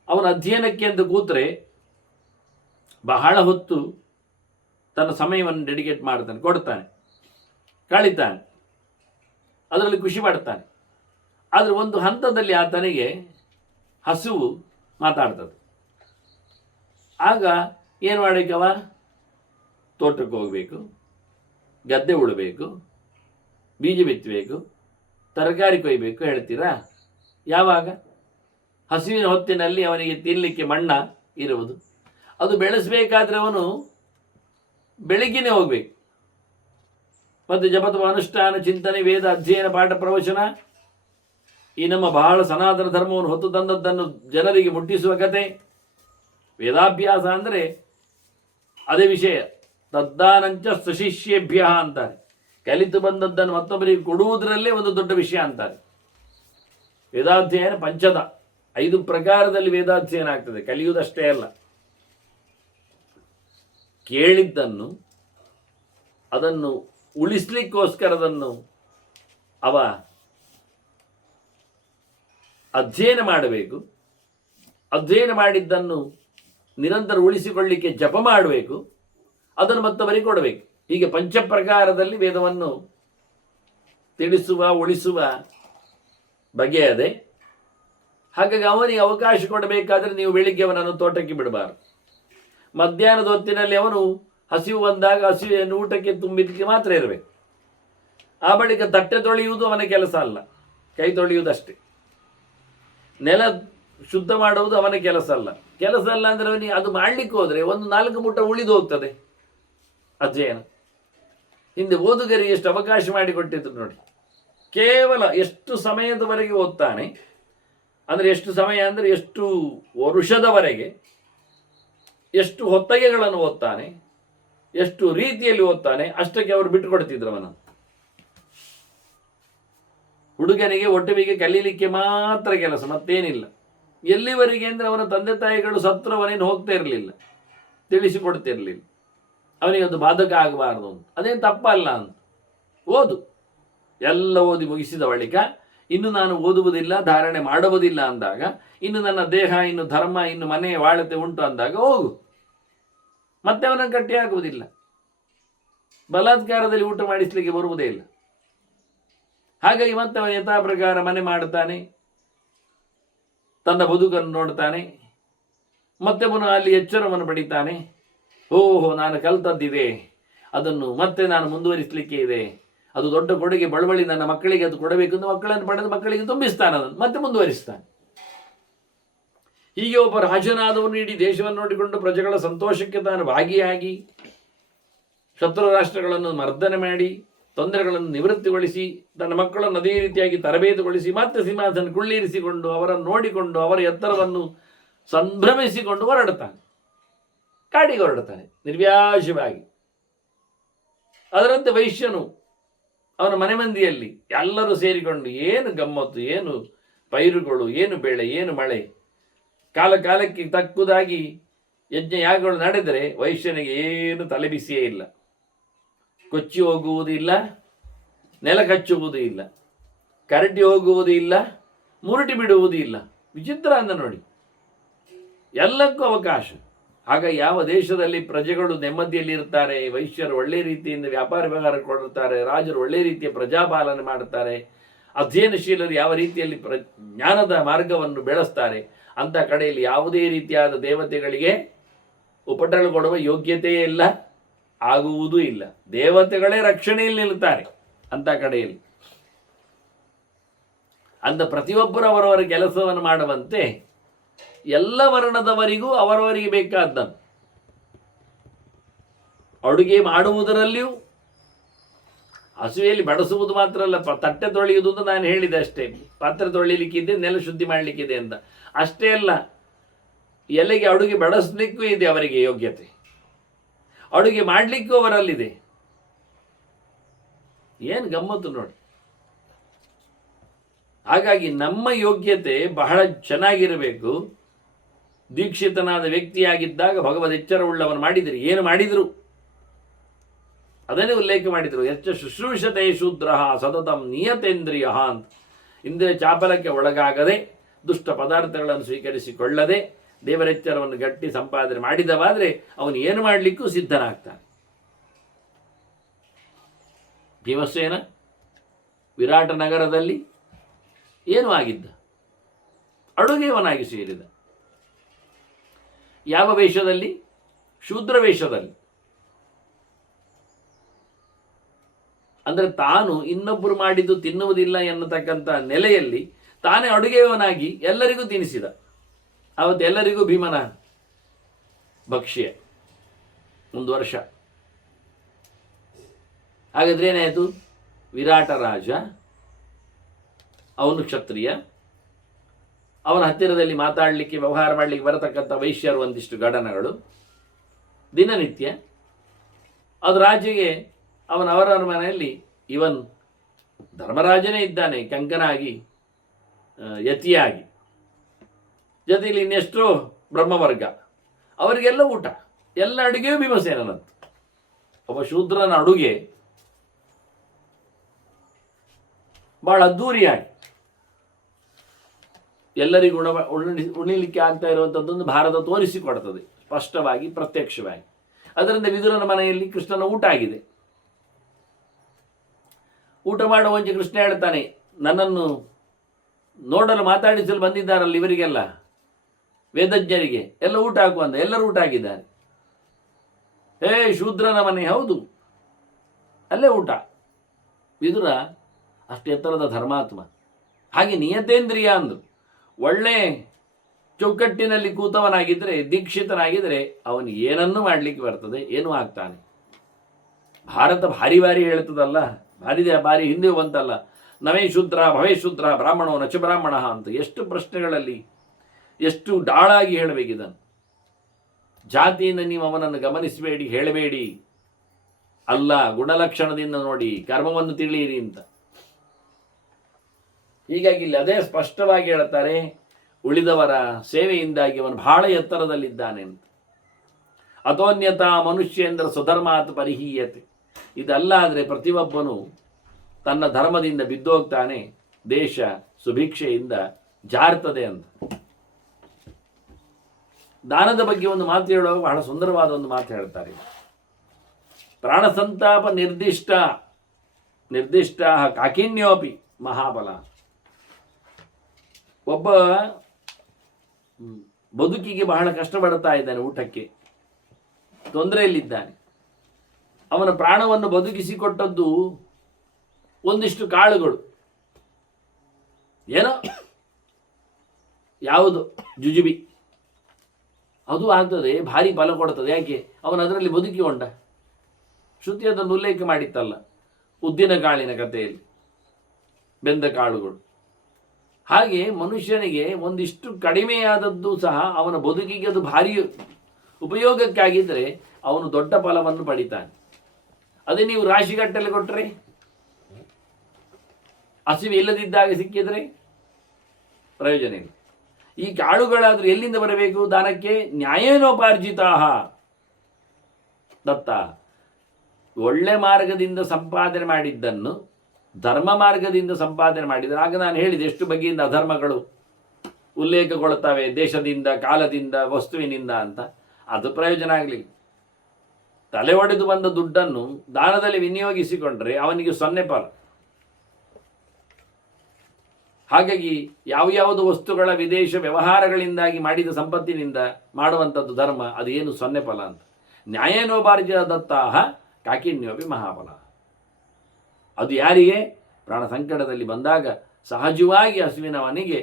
ಅವನ ಅಧ್ಯಯನಕ್ಕೆ ಎಂದು ಕೂತ್ರೆ ಬಹಳ ಹೊತ್ತು ತನ್ನ ಸಮಯವನ್ನು ಡೆಡಿಕೇಟ್ ಮಾಡ್ತಾನೆ, ಕೊಡ್ತಾನೆ, ಕಳಿತಾನೆ, ಅದರಲ್ಲಿ ಖುಷಿ ಪಡ್ತಾನೆ. ಆದರೆ ಒಂದು ಹಂತದಲ್ಲಿ ಆತನಿಗೆ ಹಸುವು ಮಾತಾಡ್ತದೆ. ಆಗ ಏನು ಮಾಡಬೇಕವ? ತೋಟಕ್ಕೆ ಹೋಗಬೇಕು, ಗದ್ದೆ ಉಳಬೇಕು, ಬೀಜ ಬಿತ್ತಬೇಕು, ತರಕಾರಿ ಕೊಯ್ಬೇಕು ಹೇಳ್ತೀರಾ? ಯಾವಾಗ? ಹಸುವಿನ ಹೊತ್ತಿನಲ್ಲಿ ಅವನಿಗೆ ತಿನ್ನಲಿಕ್ಕೆ ಮಣ್ಣ ಇರುವುದು. ಅದು ಬೆಳೆಸಬೇಕಾದ್ರೆ ಅವನು ಬೆಳಗ್ಗೆನೇ ಹೋಗಬೇಕು. ಮತ್ತು ಜಪತಪ ಅನುಷ್ಠಾನ, ಚಿಂತನೆ, ವೇದ ಅಧ್ಯಯನ, ಪಾಠ ಪ್ರವಚನ, ಈ ನಮ್ಮ ಬಹಳ ಸನಾತನ ಧರ್ಮವನ್ನು ಹೊತ್ತು ತಂದದ್ದನ್ನು ಜನರಿಗೆ ಮುಟ್ಟಿಸುವ ಕತೆ. ವೇದಾಭ್ಯಾಸ ಅಂದರೆ ಅದೇ ವಿಷಯ. ತದ್ದಾನಂಚ ಸುಶಿಷ್ಯೇಭ್ಯ ಅಂತಾರೆ. ಕಲಿತು ಬಂದದ್ದನ್ನು ಮತ್ತೊಬ್ಬರಿಗೆ ಕೊಡುವುದರಲ್ಲೇ ಒಂದು ದೊಡ್ಡ ವಿಷಯ ಅಂತಾರೆ. ವೇದಾಧ್ಯಯನ ಪಂಚದ 5 ಪ್ರಕಾರದಲ್ಲಿ ವೇದಾಧ್ಯಯನ ಆಗ್ತದೆ, ಕಲಿಯುವುದಷ್ಟೇ ಅಲ್ಲ. ಕೇಳಿದ್ದನ್ನು ಅದನ್ನು ಉಳಿಸ್ಲಿಕ್ಕೋಸ್ಕರದನ್ನು ಅವ ಅಧ್ಯಯನ ಮಾಡಬೇಕು. ಅಧ್ಯಯನ ಮಾಡಿದ್ದನ್ನು ನಿರಂತರ ಉಳಿಸಿಕೊಳ್ಳಲಿಕ್ಕೆ ಜಪ ಮಾಡಬೇಕು, ಅದನ್ನು ಮತ್ತೊಬ್ಬರಿಗೆ ಕೊಡಬೇಕು. ಹೀಗೆ ಪಂಚಪ್ರಕಾರದಲ್ಲಿ ವೇದವನ್ನು ತಿಳಿಸುವ, ಉಳಿಸುವ ಬಗೆಯದೆ. ಹಾಗಾಗಿ ಅವನಿಗೆ ಅವಕಾಶ ಕೊಡಬೇಕಾದ್ರೆ ನೀವು ಬೆಳಿಗ್ಗೆ ಅವನನ್ನು ತೋಟಕ್ಕೆ ಬಿಡಬಾರದು. ಮಧ್ಯಾಹ್ನದ ಹೊತ್ತಿನಲ್ಲಿ ಅವನು ಹಸಿವು ಬಂದಾಗ ಹಸಿವೆಯನ್ನು ಊಟಕ್ಕೆ ತುಂಬಿದಕ್ಕೆ ಮಾತ್ರ ಇರಬೇಕು. ಆ ಬಳಿಕ ತಟ್ಟೆ ತೊಳೆಯುವುದು ಅವನ ಕೆಲಸ ಅಲ್ಲ, ಕೈ ತೊಳೆಯುವುದಷ್ಟೇ. ನೆಲ ಶುದ್ಧ ಮಾಡುವುದು ಅವನ ಕೆಲಸ ಅಲ್ಲ. ಕೆಲಸ ಅಲ್ಲ ಅಂದರೆ ಅವನಿಗೆ ಅದು ಮಾಡಲಿಕ್ಕೆ ಹೋದರೆ 1-4 ಮುಟ್ಟ ಉಳಿದು ಹೋಗ್ತದೆ ಅಧ್ಯಯನ. ಹಿಂದೆ ಓದುಗರಿಗೆ ಎಷ್ಟು ಅವಕಾಶ ಮಾಡಿಕೊಟ್ಟಿದ್ರು ನೋಡಿ. ಕೇವಲ ಎಷ್ಟು ಸಮಯದವರೆಗೆ ಓದ್ತಾನೆ ಅಂದರೆ, ಎಷ್ಟು ಸಮಯ ಅಂದರೆ ಎಷ್ಟು ವರುಷದವರೆಗೆ, ಎಷ್ಟು ಹೊತ್ತಗೆಗಳನ್ನು ಓದ್ತಾನೆ, ಎಷ್ಟು ರೀತಿಯಲ್ಲಿ ಓದ್ತಾನೆ, ಅಷ್ಟಕ್ಕೆ ಅವರು ಬಿಟ್ಟು ಕೊಡ್ತಿದ್ರು ಅವನನ್ನು. ಹುಡುಗನಿಗೆ ಒಟ್ಟುವಿಗೆ ಕಲೀಲಿಕ್ಕೆ ಮಾತ್ರ ಕೆಲಸ, ಮತ್ತೇನಿಲ್ಲ. ಎಲ್ಲಿವರೆಗೆ ಅಂದರೆ ಅವನ ತಂದೆ ತಾಯಿಗಳು ಸತ್ರ ಅವನೇನು ಹೋಗ್ತಾ ಇರಲಿಲ್ಲ, ತಿಳಿಸಿಕೊಡ್ತಿರಲಿಲ್ಲ. ಅವನಿಗೆ ಅದು ಬಾಧಕ ಆಗಬಾರ್ದು ಅಂತ. ಅದೇನು ತಪ್ಪಲ್ಲ ಅಂತ. ಓದು, ಎಲ್ಲ ಓದಿ ಮುಗಿಸಿದ ಬಳಿಕ ಇನ್ನು ನಾನು ಓದುವುದಿಲ್ಲ, ಧಾರಣೆ ಮಾಡುವುದಿಲ್ಲ ಅಂದಾಗ, ಇನ್ನು ನನ್ನ ದೇಹ, ಇನ್ನು ಧರ್ಮ, ಇನ್ನು ಮನೆ ವಾಳತೆ ಉಂಟು ಅಂದಾಗ ಹೋಗು. ಮತ್ತೆ ಅವನನ್ನು ಗಟ್ಟಿ ಆಗುವುದಿಲ್ಲ. ಬಲಾತ್ಕಾರದಲ್ಲಿ ಊಟ ಮಾಡಿಸ್ಲಿಕ್ಕೆ ಬರುವುದೇ ಇಲ್ಲ. ಹಾಗಾಗಿ ಮತ್ತೆ ಅವನು ಯಥಾ ಪ್ರಕಾರ ಮನೆ ಮಾಡ್ತಾನೆ, ತನ್ನ ಬದುಕನ್ನು ನೋಡ್ತಾನೆ, ಮತ್ತೆ ಪುನಃ ಅಲ್ಲಿ ಎಚ್ಚರವನ್ನು ಪಡಿತಾನೆ. ಓಹೋ, ನಾನು ಕಲ್ತದ್ದಿದೆ, ಅದನ್ನು ಮತ್ತೆ ನಾನು ಮುಂದುವರಿಸಲಿಕ್ಕೆ ಇದೆ, ಅದು ದೊಡ್ಡ ಕೊಡುಗೆ, ಬಳುವಳಿ ನನ್ನ ಮಕ್ಕಳಿಗೆ ಅದು ಕೊಡಬೇಕು ಅಂತ ಮಕ್ಕಳನ್ನು ಪಡೆದು ಮಕ್ಕಳಿಗೆ ತುಂಬಿಸ್ತಾನೆ, ಅದನ್ನು ಮತ್ತೆ ಮುಂದುವರಿಸ್ತಾನೆ. ಹೀಗೆ ಒಬ್ಬ ರಾಜನಾದವನು ಇಡೀ ದೇಶವನ್ನು ನೋಡಿಕೊಂಡು ಪ್ರಜೆಗಳ ಸಂತೋಷಕ್ಕೆ ತಾನು ಭಾಗಿಯಾಗಿ ಶತ್ರು ರಾಷ್ಟ್ರಗಳನ್ನು ಮರ್ದನೆ ಮಾಡಿ ತೊಂದರೆಗಳನ್ನು ನಿವೃತ್ತಿಗೊಳಿಸಿ ತನ್ನ ಮಕ್ಕಳನ್ನು ಅದೇ ರೀತಿಯಾಗಿ ತರಬೇತುಗೊಳಿಸಿ ಮತ್ತೆ ಸಿಂಹಾಸನ ಕುಳ್ಳಿರಿಸಿಕೊಂಡು ಅವರನ್ನು ನೋಡಿಕೊಂಡು ಅವರ ಎತ್ತರವನ್ನು ಸಂಭ್ರಮಿಸಿಕೊಂಡು ಹೊರಡುತ್ತಾನೆ, ಕಾಡಿಗೆ ಹೊರಡುತ್ತಾನೆ ನಿರ್ವ್ಯಾಜವಾಗಿ. ಅದರಂತೆ ವೈಶ್ಯನು ಅವನ ಮನೆ ಮಂದಿಯಲ್ಲಿ ಎಲ್ಲರೂ ಸೇರಿಕೊಂಡು ಏನು ಗಮ್ಮತ್ತು, ಏನು ಪೈರುಗಳು, ಏನು ಬೆಳೆ, ಏನು ಮಳೆ, ಕಾಲ ಕಾಲಕ್ಕೆ ತಕ್ಕುದಾಗಿ ಯಜ್ಞ ಯಾಗಗಳು ನಡೆದರೆ ವೈಶ್ಯನಿಗೆ ಏನು ತಲೆಬಿಸಿಯೇ ಇಲ್ಲ. ಕೊಚ್ಚಿ ಹೋಗುವುದೂ ಇಲ್ಲ, ನೆಲ ಕಚ್ಚುವುದೂ ಇಲ್ಲ, ಕರಟಿ ಹೋಗುವುದೂ ಇಲ್ಲ, ಮುರುಟಿ ಬಿಡುವುದೂ ಇಲ್ಲ. ವಿಚಿತ್ರ ಅಂದ ನೋಡಿ, ಎಲ್ಲಕ್ಕೂ ಅವಕಾಶ. ಆಗ ಯಾವ ದೇಶದಲ್ಲಿ ಪ್ರಜೆಗಳು ನೆಮ್ಮದಿಯಲ್ಲಿ ಇರ್ತಾರೆ, ವೈಶ್ಯರು ಒಳ್ಳೆ ರೀತಿಯಿಂದ ವ್ಯಾಪಾರ ವ್ಯವಹಾರ ಕೊಡುತ್ತಾರೆ, ರಾಜರು ಒಳ್ಳೆ ರೀತಿಯ ಪ್ರಜಾಪಾಲನೆ ಮಾಡುತ್ತಾರೆ, ಅಧ್ಯಯನಶೀಲರು ಯಾವ ರೀತಿಯಲ್ಲಿ ಜ್ಞಾನದ ಮಾರ್ಗವನ್ನು ಬೆಳೆಸ್ತಾರೆ, ಅಂಥ ಕಡೆಯಲ್ಲಿ ಯಾವುದೇ ರೀತಿಯಾದ ದೇವತೆಗಳಿಗೆ ಉಪಟಳ ಕೊಡುವ ಯೋಗ್ಯತೆಯೇ ಇಲ್ಲ, ಆಗುವುದೂ ಇಲ್ಲ. ದೇವತೆಗಳೇ ರಕ್ಷಣೆಯಲ್ಲಿ ನಿಲ್ಲುತ್ತಾರೆ ಅಂಥ ಕಡೆಯಲ್ಲಿ. ಅಂದ ಪ್ರತಿಯೊಬ್ಬರು ಅವರವರ ಕೆಲಸವನ್ನು ಮಾಡುವಂತೆ ಎಲ್ಲ ವರ್ಣದವರಿಗೂ ಅವರವರಿಗೆ ಬೇಕಾದ್ದನ್ನು ಅಡುಗೆ ಮಾಡುವುದರಲ್ಲಿಯೂ, ಹಸುವೆಯಲ್ಲಿ ಬಡಿಸುವುದು ಮಾತ್ರ ಅಲ್ಲ, ತಟ್ಟೆ ತೊಳೆಯುವುದು ಅಂತ ನಾನು ಹೇಳಿದೆ ಅಷ್ಟೇ. ಪಾತ್ರೆ ತೊಳಿಲಿಕ್ಕಿದೆ, ನೆಲ ಶುದ್ಧಿ ಮಾಡಲಿಕ್ಕಿದೆ ಅಂತ ಅಷ್ಟೇ ಅಲ್ಲ, ಎಲೆಗೆ ಅಡುಗೆ ಬಡಿಸ್ಲಿಕ್ಕೂ ಇದೆ ಅವರಿಗೆ ಯೋಗ್ಯತೆ, ಅಡುಗೆ ಮಾಡಲಿಕ್ಕೂ ಅವರಲ್ಲಿದೆ. ಏನು ಗಮ್ಮತ್ತು ನೋಡಿ. ಹಾಗಾಗಿ ನಮ್ಮ ಯೋಗ್ಯತೆ ಬಹಳ ಚೆನ್ನಾಗಿರಬೇಕು. ದೀಕ್ಷಿತನಾದ ವ್ಯಕ್ತಿಯಾಗಿದ್ದಾಗ ಭಗವದ್ ಎಚ್ಚರವುಳ್ಳವನು ಮಾಡಿದರು, ಏನು ಮಾಡಿದರು ಅದನ್ನೇ ಉಲ್ಲೇಖ ಮಾಡಿದರು. ಎಚ್ಚ ಶುಶ್ರೂಷತೆ ಶೂದ್ರ ಸತತಂ ನಿಯತೇಂದ್ರಿಯ ಅಂತ. ಇಂದ್ರಿಯ ಚಾಪಲಕ್ಕೆ ಒಳಗಾಗದೆ, ದುಷ್ಟ ಪದಾರ್ಥಗಳನ್ನು ಸ್ವೀಕರಿಸಿಕೊಳ್ಳದೆ, ದೇವರೆಚ್ಚರವನ್ನು ಗಟ್ಟಿ ಸಂಪಾದನೆ ಮಾಡಿದವಾದರೆ ಅವನು ಏನು ಮಾಡಲಿಕ್ಕೂ ಸಿದ್ಧನಾಗ್ತಾನೆ. ಭೀಮಸೇನ ವಿರಾಟ ನಗರದಲ್ಲಿ ಏನು ಆಗಿದ್ದ? ಅಡುಗೆಯವನಾಗಿ ಸೇರಿದ. ಯಾವ ವೇಷದಲ್ಲಿ? ಶೂದ್ರ ವೇಷದಲ್ಲಿ. ಅಂದರೆ ತಾನು ಇನ್ನೊಬ್ಬರು ಮಾಡಿದ್ದು ತಿನ್ನುವುದಿಲ್ಲ ಎನ್ನತಕ್ಕಂಥ ನೆಲೆಯಲ್ಲಿ ತಾನೇ ಅಡುಗೆಯವನಾಗಿ ಎಲ್ಲರಿಗೂ ತಿನ್ನಿಸಿದ. ಅವತ್ತು ಎಲ್ಲರಿಗೂ ಭೀಮನ ಭಕ್ಷ್ಯ 1 ವರ್ಷ. ಹಾಗಾದ್ರೆ ಏನಾಯಿತು? ವಿರಾಟ ರಾಜ, ಅವನು ಕ್ಷತ್ರಿಯ, ಅವನ ಹತ್ತಿರದಲ್ಲಿ ಮಾತಾಡಲಿಕ್ಕೆ ವ್ಯವಹಾರ ಮಾಡಲಿಕ್ಕೆ ಬರತಕ್ಕಂಥ ವೈಶ್ಯರು ಒಂದಿಷ್ಟು ಗಡನಗಳು ದಿನನಿತ್ಯ. ಅದು ರಾಜೆಗೆ ಅವರ ಮನೆಯಲ್ಲಿ ಇವನ್ ಧರ್ಮರಾಜನೇ ಇದ್ದಾನೆ ಕಂಕನಾಗಿ, ಯತಿಯಾಗಿ, ಜೊತೆಯಲ್ಲಿ ಇನ್ನೆಷ್ಟೋ ಬ್ರಹ್ಮವರ್ಗ, ಅವರಿಗೆಲ್ಲ ಊಟ, ಎಲ್ಲ ಅಡುಗೆಯೂ ಭೀಮಸೇನಂತ. ಒಬ್ಬ ಶೂದ್ರನ ಅಡುಗೆ ಬಹಳ ಅದ್ದೂರಿಯಾಗಿ ಎಲ್ಲರಿಗೂ ಉಣಿಲಿಕ್ಕೆ ಆಗ್ತಾ ಇರುವಂಥದ್ದೊಂದು ಭಾರತ ತೋರಿಸಿಕೊಡ್ತದೆ ಸ್ಪಷ್ಟವಾಗಿ, ಪ್ರತ್ಯಕ್ಷವಾಗಿ. ಅದರಿಂದ ವಿದುರನ ಮನೆಯಲ್ಲಿ ಕೃಷ್ಣನ ಊಟ ಆಗಿದೆ. ಊಟ ಮಾಡುವ ಮುಂಚೆ ಕೃಷ್ಣ ಹೇಳ್ತಾನೆ, ನನ್ನನ್ನು ನೋಡಲು ಮಾತಾಡಿಸಲು ಬಂದಿದ್ದಾರಲ್ಲ ಇವರಿಗೆಲ್ಲ, ವೇದಜ್ಞರಿಗೆ ಎಲ್ಲ ಊಟ ಹಾಕುವಂತ. ಎಲ್ಲರೂ ಊಟ ಆಗಿದ್ದಾರೆ. ಶೂದ್ರನ ಮನೆ, ಹೌದು, ಅಲ್ಲೇ ಊಟ. ವಿದುರ ಅಷ್ಟು ಎತ್ತರದ ಧರ್ಮಾತ್ಮ. ಹಾಗೆ ನಿಯತೇಂದ್ರಿಯ ಅಂದರು. ಒಳ್ಳೆ ಚೌಕಟ್ಟಿನಲ್ಲಿ ಕೂತವನಾಗಿದ್ದರೆ, ದೀಕ್ಷಿತನಾಗಿದ್ದರೆ ಅವನು ಏನನ್ನೂ ಮಾಡಲಿಕ್ಕೆ ಬರ್ತದೆ, ಏನೂ ಆಗ್ತಾನೆ. ಭಾರತ ಭಾರಿ ಭಾರಿ ಹೇಳ್ತದಲ್ಲ, ಭಾರಿ ಹಿಂದೆ ಬಂತಲ್ಲ, ನವೇ ಶೂದ್ರ ಭವೇ ಶೂದ್ರ ಬ್ರಾಹ್ಮಣೋ ನಚ ಬ್ರಾಹ್ಮಣ ಅಂತ. ಎಷ್ಟು ಪ್ರಶ್ನೆಗಳಲ್ಲಿ ಎಷ್ಟು ಡಾಳಾಗಿ ಹೇಳಬೇಕಿದನು. ಜಾತಿಯಿಂದ ನೀವು ಅವನನ್ನು ಗಮನಿಸಬೇಡಿ, ಹೇಳಬೇಡಿ, ಅಲ್ಲ ಗುಣಲಕ್ಷಣದಿಂದ ನೋಡಿ, ಕರ್ಮವನ್ನು ತಿಳಿಯಿರಿ ಅಂತ. ಹೀಗಾಗಿ ಇಲ್ಲಿ ಅದೇ ಸ್ಪಷ್ಟವಾಗಿ ಹೇಳುತ್ತಾರೆ, ಉಳಿದವರ ಸೇವೆಯಿಂದಾಗಿ ಅವನು ಬಹಳ ಎತ್ತರದಲ್ಲಿದ್ದಾನೆ ಅಂತ. ಅಥೋನ್ಯತಾ ಮನುಷ್ಯೇಂದ್ರ ಸ್ವಧರ್ಮಾತ್ ಪರಿಹೀಯತೆ. ಇದಲ್ಲ ಆದರೆ ಪ್ರತಿಯೊಬ್ಬನು ತನ್ನ ಧರ್ಮದಿಂದ ಬಿದ್ದೋಗ್ತಾನೆ, ದೇಶ ಸುಭಿಕ್ಷೆಯಿಂದ ಜಾರ್ತದೆ ಅಂತ. ದಾನದ ಬಗ್ಗೆ ಒಂದು ಮಾತು ಹೇಳುವಾಗ ಬಹಳ ಸುಂದರವಾದ ಒಂದು ಮಾತು ಹೇಳ್ತಾರೆ. ಪ್ರಾಣ ಸಂತಾಪ ನಿರ್ದಿಷ್ಟ ಕಾಕಿನ್ಯೋಪಿ ಮಹಾಬಲ. ಒಬ್ಬ ಬದುಕಿಗೆ ಬಹಳ ಕಷ್ಟಪಡ್ತಾ ಇದ್ದಾನೆ, ಊಟಕ್ಕೆ ತೊಂದರೆಯಲ್ಲಿದ್ದಾನೆ. ಅವನ ಪ್ರಾಣವನ್ನು ಬದುಕಿಸಿಕೊಟ್ಟದ್ದು ಒಂದಿಷ್ಟು ಕಾಳುಗಳು, ಏನೋ ಯಾವುದು ಜುಜುಬಿ, ಅದು ಆಗ್ತದೆ, ಭಾರಿ ಫಲ ಕೊಡ್ತದೆ. ಯಾಕೆ? ಅವನು ಅದರಲ್ಲಿ ಬದುಕಿಕೊಂಡ. ಶ್ರುತಿ ಅದನ್ನು ಉಲ್ಲೇಖ ಮಾಡಿತ್ತಲ್ಲ, ಉದ್ದಿನ ಕಾಳಿನ ಕಥೆಯಲ್ಲಿ, ಬೆಂದ ಕಾಳುಗಳು. ಹಾಗೆ ಮನುಷ್ಯನಿಗೆ ಒಂದಿಷ್ಟು ಕಡಿಮೆಯಾದದ್ದು ಸಹ ಅವನ ಬದುಕಿಗೆ ಅದು ಭಾರಿ ಉಪಯೋಗಕ್ಕಾಗಿದ್ದರೆ ಅವನು ದೊಡ್ಡ ಫಲವನ್ನು ಪಡಿತಾನೆ. ಅದೇ ನೀವು ರಾಶಿಗಟ್ಟಲೆ ಕೊಟ್ಟರೆ, ಹಸಿವೆ ಇಲ್ಲದಿದ್ದಾಗ ಸಿಕ್ಕಿದರೆ ಪ್ರಯೋಜನ ಇಲ್ಲ. ಈ ಕಾಳುಗಳಾದರೂ ಎಲ್ಲಿಂದ ಬರಬೇಕು ದಾನಕ್ಕೆ? ನ್ಯಾಯೇನೋಪಾರ್ಜಿತಾ ದತ್ತ. ಒಳ್ಳೆ ಮಾರ್ಗದಿಂದ ಸಂಪಾದನೆ ಮಾಡಿದ್ದನ್ನು ಧರ್ಮ ಮಾರ್ಗದಿಂದ ಸಂಪಾದನೆ ಮಾಡಿದರೆ, ಆಗ ನಾನು ಹೇಳಿದೆ ಎಷ್ಟು ಬಗೆಯಿಂದ ಅಧರ್ಮಗಳು ಉಲ್ಲೇಖಗೊಳ್ಳುತ್ತವೆ, ದೇಶದಿಂದ, ಕಾಲದಿಂದ, ವಸ್ತುವಿನಿಂದ ಅಂತ. ಅದು ಪ್ರಯೋಜನ ಆಗಲಿಲ್ಲ. ತಲೆ ಒಡೆದು ಬಂದ ದುಡ್ಡನ್ನು ದಾನದಲ್ಲಿ ವಿನಿಯೋಗಿಸಿಕೊಂಡ್ರೆ ಅವನಿಗೆ 0 ಫಲ. ಹಾಗಾಗಿ ಯಾವ್ಯಾವುದು ವಸ್ತುಗಳ ವಿದೇಶ ವ್ಯವಹಾರಗಳಿಂದಾಗಿ ಮಾಡಿದ ಸಂಪತ್ತಿನಿಂದ ಮಾಡುವಂಥದ್ದು ಧರ್ಮ, ಅದು ಏನು 0 ಫಲ ಅಂತ. ನ್ಯಾಯೇನೋಪಾರ್ಜಿತ ದತ್ತಾಹ ಕಾಕಿನ್ಯೋಪಿ ಮಹಾಫಲ. ಅದು ಯಾರಿಗೆ? ಪ್ರಾಣ ಸಂಕಟದಲ್ಲಿ ಬಂದಾಗ ಸಹಜವಾಗಿ ಹಸುವಿನವನಿಗೆ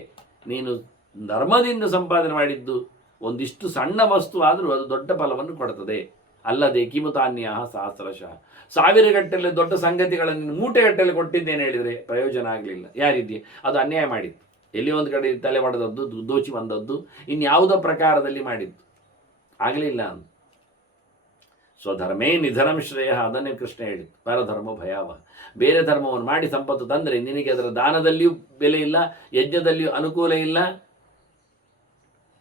ನೀನು ಧರ್ಮದಿಂದ ಸಂಪಾದನೆ ಮಾಡಿದ್ದು ಒಂದಿಷ್ಟು ಸಣ್ಣ ವಸ್ತು ಆದರೂ ಅದು ದೊಡ್ಡ ಫಲವನ್ನು ಕೊಡುತ್ತದೆ. ಅಲ್ಲದೆ ಕಿಮುತಾನ್ಯ ಸಹಸ್ರಶಃ, 1000 ಗಟ್ಟಲೆ ದೊಡ್ಡ ಸಂಗತಿಗಳನ್ನು ಮೂಟೆಗಟ್ಟಲೆ ಕೊಟ್ಟಿದ್ದೇನೆ ಹೇಳಿದರೆ ಪ್ರಯೋಜನ ಆಗಲಿಲ್ಲ. ಯಾರಿದ್ದೆ? ಅದು ಅನ್ಯಾಯ ಮಾಡಿದ್ದು, ಎಲ್ಲಿ ಒಂದು ಕಡೆ ತಲೆ ಹೊಡೆದದ್ದು, ದೋಚಿ ಬಂದದ್ದು, ಇನ್ಯಾವುದೋ ಪ್ರಕಾರದಲ್ಲಿ ಮಾಡಿದ್ದು, ಆಗಲಿಲ್ಲ ಅಂತ. ಸ್ವಧರ್ಮೇ ನಿಧನಂ ಶ್ರೇಯ, ಅದನ್ನೇ ಕೃಷ್ಣ ಹೇಳಿದ್ದು. ಪರಧರ್ಮ ಭಯಾವ. ಬೇರೆ ಧರ್ಮವನ್ನು ಮಾಡಿ ಸಂಪತ್ತು ತಂದರೆ ನಿನಗೆ ಅದರ ದಾನದಲ್ಲಿಯೂ ಬೆಲೆ ಇಲ್ಲ, ಯಜ್ಞದಲ್ಲಿಯೂ ಅನುಕೂಲ ಇಲ್ಲ,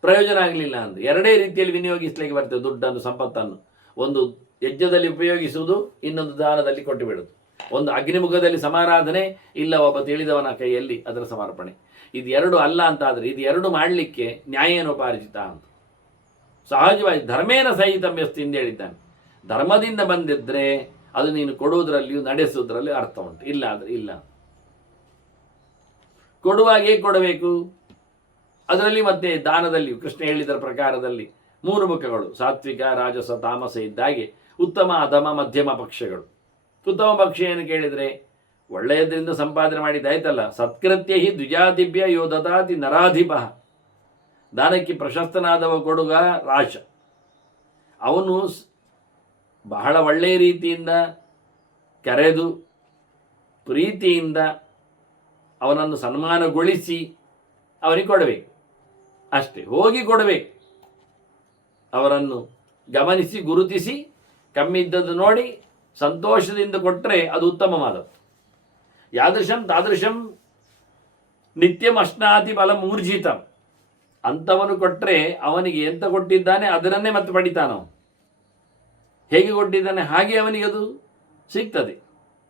ಪ್ರಯೋಜನ ಆಗಲಿಲ್ಲ ಅಂತ. ಎರಡೇ ರೀತಿಯಲ್ಲಿ ವಿನಿಯೋಗಿಸಲಿಕ್ಕೆ ಬರ್ತದೆ ದುಡ್ಡನ್ನು, ಸಂಪತ್ತನ್ನು. ಒಂದು ಯಜ್ಞದಲ್ಲಿ ಉಪಯೋಗಿಸುವುದು, ಇನ್ನೊಂದು ದಾನದಲ್ಲಿ ಕೊಟ್ಟು ಬಿಡುವುದು. ಒಂದು ಅಗ್ನಿಮುಖದಲ್ಲಿ ಸಮಾರಾಧನೆ, ಇಲ್ಲ ಒಬ್ಬ ತಿಳಿದವನ ಕೈಯಲ್ಲಿ ಅದರ ಸಮರ್ಪಣೆ. ಇದು ಎರಡು ಅಲ್ಲ ಅಂತಾದರೆ, ಇದು ಎರಡು ಮಾಡಲಿಕ್ಕೆ ನ್ಯಾಯೇನೋಪಾರ್ಜಿತ ಅಂತ. ಸಹಜವಾಗಿ ಧರ್ಮೇನ ಸಹಿತಮ್ಯಸ್ತಿ ಎಂದು ಹೇಳಿದ್ದಾನೆ. ಧರ್ಮದಿಂದ ಬಂದಿದ್ದರೆ ಅದು ನೀನು ಕೊಡುವುದರಲ್ಲಿಯೂ ನಡೆಸುವುದರಲ್ಲಿ ಅರ್ಥ ಉಂಟು, ಇಲ್ಲ ಅಂದರೆ ಇಲ್ಲ. ಕೊಡುವಾಗ ಹೇಗೆ ಕೊಡಬೇಕು? ಅದರಲ್ಲಿ ಮತ್ತೆ ದಾನದಲ್ಲಿಯೂ ಕೃಷ್ಣ ಹೇಳಿದರ ಪ್ರಕಾರದಲ್ಲಿ 3 ಮುಖಗಳು, ಸಾತ್ವಿಕ, ರಾಜಸ, ತಾಮಸ ಇದ್ದಾಗೆ ಉತ್ತಮ, ಅಧಮ, ಮಧ್ಯಮ ಪಕ್ಷಗಳು. ಉತ್ತಮ ಪಕ್ಷ ಏನು ಕೇಳಿದರೆ, ಒಳ್ಳೆಯದರಿಂದ ಸಂಪಾದನೆ ಮಾಡಿದ್ದಾಯ್ತಲ್ಲ. ಸತ್ಕೃತ್ಯ ಹಿ ದ್ವಿಜಾತಿಭ್ಯ ಯೋ ದದಾತಿ ನರಾಧಿಪ. ದಾನಕ್ಕೆ ಪ್ರಶಸ್ತನಾದವ ಕೊಡುಗ ರಾಜ. ಅವನು ಬಹಳ ಒಳ್ಳೆಯ ರೀತಿಯಿಂದ ಕರೆದು ಪ್ರೀತಿಯಿಂದ ಅವನನ್ನು ಸನ್ಮಾನಗೊಳಿಸಿ ಅವನಿಗೆ ಕೊಡಬೇಕು. ಅಷ್ಟೇ, ಹೋಗಿ ಕೊಡಬೇಕು. ಅವರನ್ನು ಗಮನಿಸಿ, ಗುರುತಿಸಿ, ಕಮ್ಮಿದ್ದದ್ದು ನೋಡಿ ಸಂತೋಷದಿಂದ ಕೊಟ್ಟರೆ ಅದು ಉತ್ತಮವಾದದ್ದು. ಯಾದೃಶಂ ತಾದೃಶಂ ನಿತ್ಯಂ ಅಶ್ನಾತಿ ಫಲಂ ಊರ್ಜಿತಂ. ಅಂಥವನು ಕೊಟ್ಟರೆ ಅವನಿಗೆ ಎಂತ ಕೊಟ್ಟಿದ್ದಾನೆ ಅದನ್ನೇ ಮತ್ತೆ ಪಡಿತಾನವ. ಹೇಗೆ ಕೊಟ್ಟಿದ್ದಾನೆ ಹಾಗೆ ಅವನಿಗೆ ಅದು ಸಿಗ್ತದೆ.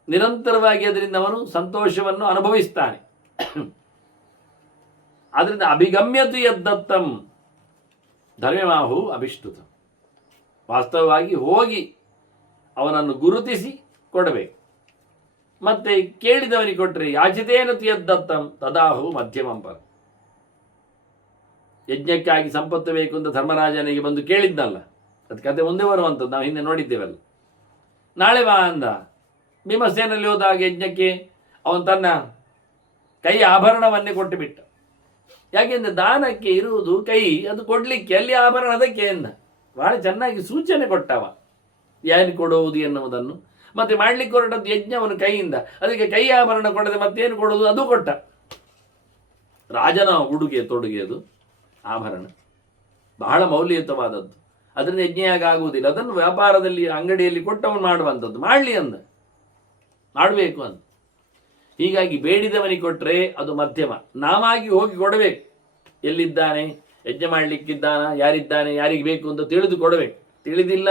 ನಿರಂತರವಾಗಿ ಅದರಿಂದ ಅವನು ಸಂತೋಷವನ್ನು ಅನುಭವಿಸ್ತಾನೆ. ಆದ್ದರಿಂದ ಅಭಿಗಮ್ಯತು ಯದ್ದತ್ತಂ ಧರ್ಮಮಾಹು ಅಭಿಷ್ಟುತ. ವಾಸ್ತವವಾಗಿ ಹೋಗಿ ಅವನನ್ನು ಗುರುತಿಸಿ ಕೊಡಬೇಕು. ಮತ್ತೆ ಕೇಳಿದವನಿಗೆ ಕೊಟ್ಟರೆ ಯಾಚಿತೇನತು ಯದ್ದತ್ತಂ ತದಾಹು ಮಧ್ಯಮಂ ಪರ. ಯಜ್ಞಕ್ಕಾಗಿ ಸಂಪತ್ತು ಬೇಕು ಅಂತ ಧರ್ಮರಾಜನಿಗೆ ಬಂದು ಕೇಳಿದ್ನಲ್ಲ, ಅದು ಕತೆ ಮುಂದೆ ಬರುವಂಥದ್ದು, ನಾವು ಹಿಂದೆ ನೋಡಿದ್ದೇವಲ್ಲ. ನಾಳೆ ಬಾ ಅಂದ, ಭೀಮಸೇನಲ್ಲಿ ಹೋದಾಗ ಯಜ್ಞಕ್ಕೆ ಅವನು ತನ್ನ ಕೈ ಆಭರಣವನ್ನೇ ಕೊಟ್ಟು ಬಿಟ್ಟ. ಯಾಕೆಂದರೆ ದಾನಕ್ಕೆ ಇರುವುದು ಕೈ, ಅದು ಕೊಡಲಿಕ್ಕೆ, ಅಲ್ಲಿ ಆಭರಣ ಅದಕ್ಕೆ ಎಂದ. ಬಹಳ ಚೆನ್ನಾಗಿ ಸೂಚನೆ ಕೊಟ್ಟವ ಏನು ಕೊಡುವುದು ಎನ್ನುವುದನ್ನು. ಮತ್ತೆ ಮಾಡಲಿಕ್ಕೆ ಹೊರಟದ್ದು ಯಜ್ಞವನು ಕೈಯಿಂದ, ಅದಕ್ಕೆ ಕೈ ಆಭರಣ ಕೊಡದೆ ಮತ್ತೇನು ಕೊಡುವುದು ಅದು ಕೊಟ್ಟ. ರಾಜನ ಉಡುಗೆ ತೊಡುಗೆ ಅದು ಆಭರಣ, ಬಹಳ ಮೌಲ್ಯಯುತವಾದದ್ದು. ಅದರಿಂದ ಯಜ್ಞಯಾಗ ಆಗುವುದಿಲ್ಲ. ಅದನ್ನು ವ್ಯಾಪಾರದಲ್ಲಿ ಅಂಗಡಿಯಲ್ಲಿ ಕೊಟ್ಟವನು ಮಾಡುವಂಥದ್ದು. ಮಾಡಲಿ ಅಂದ, ಮಾಡಬೇಕು ಅಂತ. ಹೀಗಾಗಿ ಬೇಡಿದವನಿಗೆ ಕೊಟ್ಟರೆ ಅದು ಮಧ್ಯಮ. ನಾವಾಗಿ ಹೋಗಿ ಕೊಡಬೇಕು. ಎಲ್ಲಿದ್ದಾನೆ, ಯಜ್ಞ ಮಾಡಲಿಕ್ಕಿದ್ದಾನ, ಯಾರಿದ್ದಾನೆ, ಯಾರಿಗೆ ಬೇಕು ಅಂತ ತಿಳಿದು ಕೊಡಬೇಕು. ತಿಳಿದಿಲ್ಲ,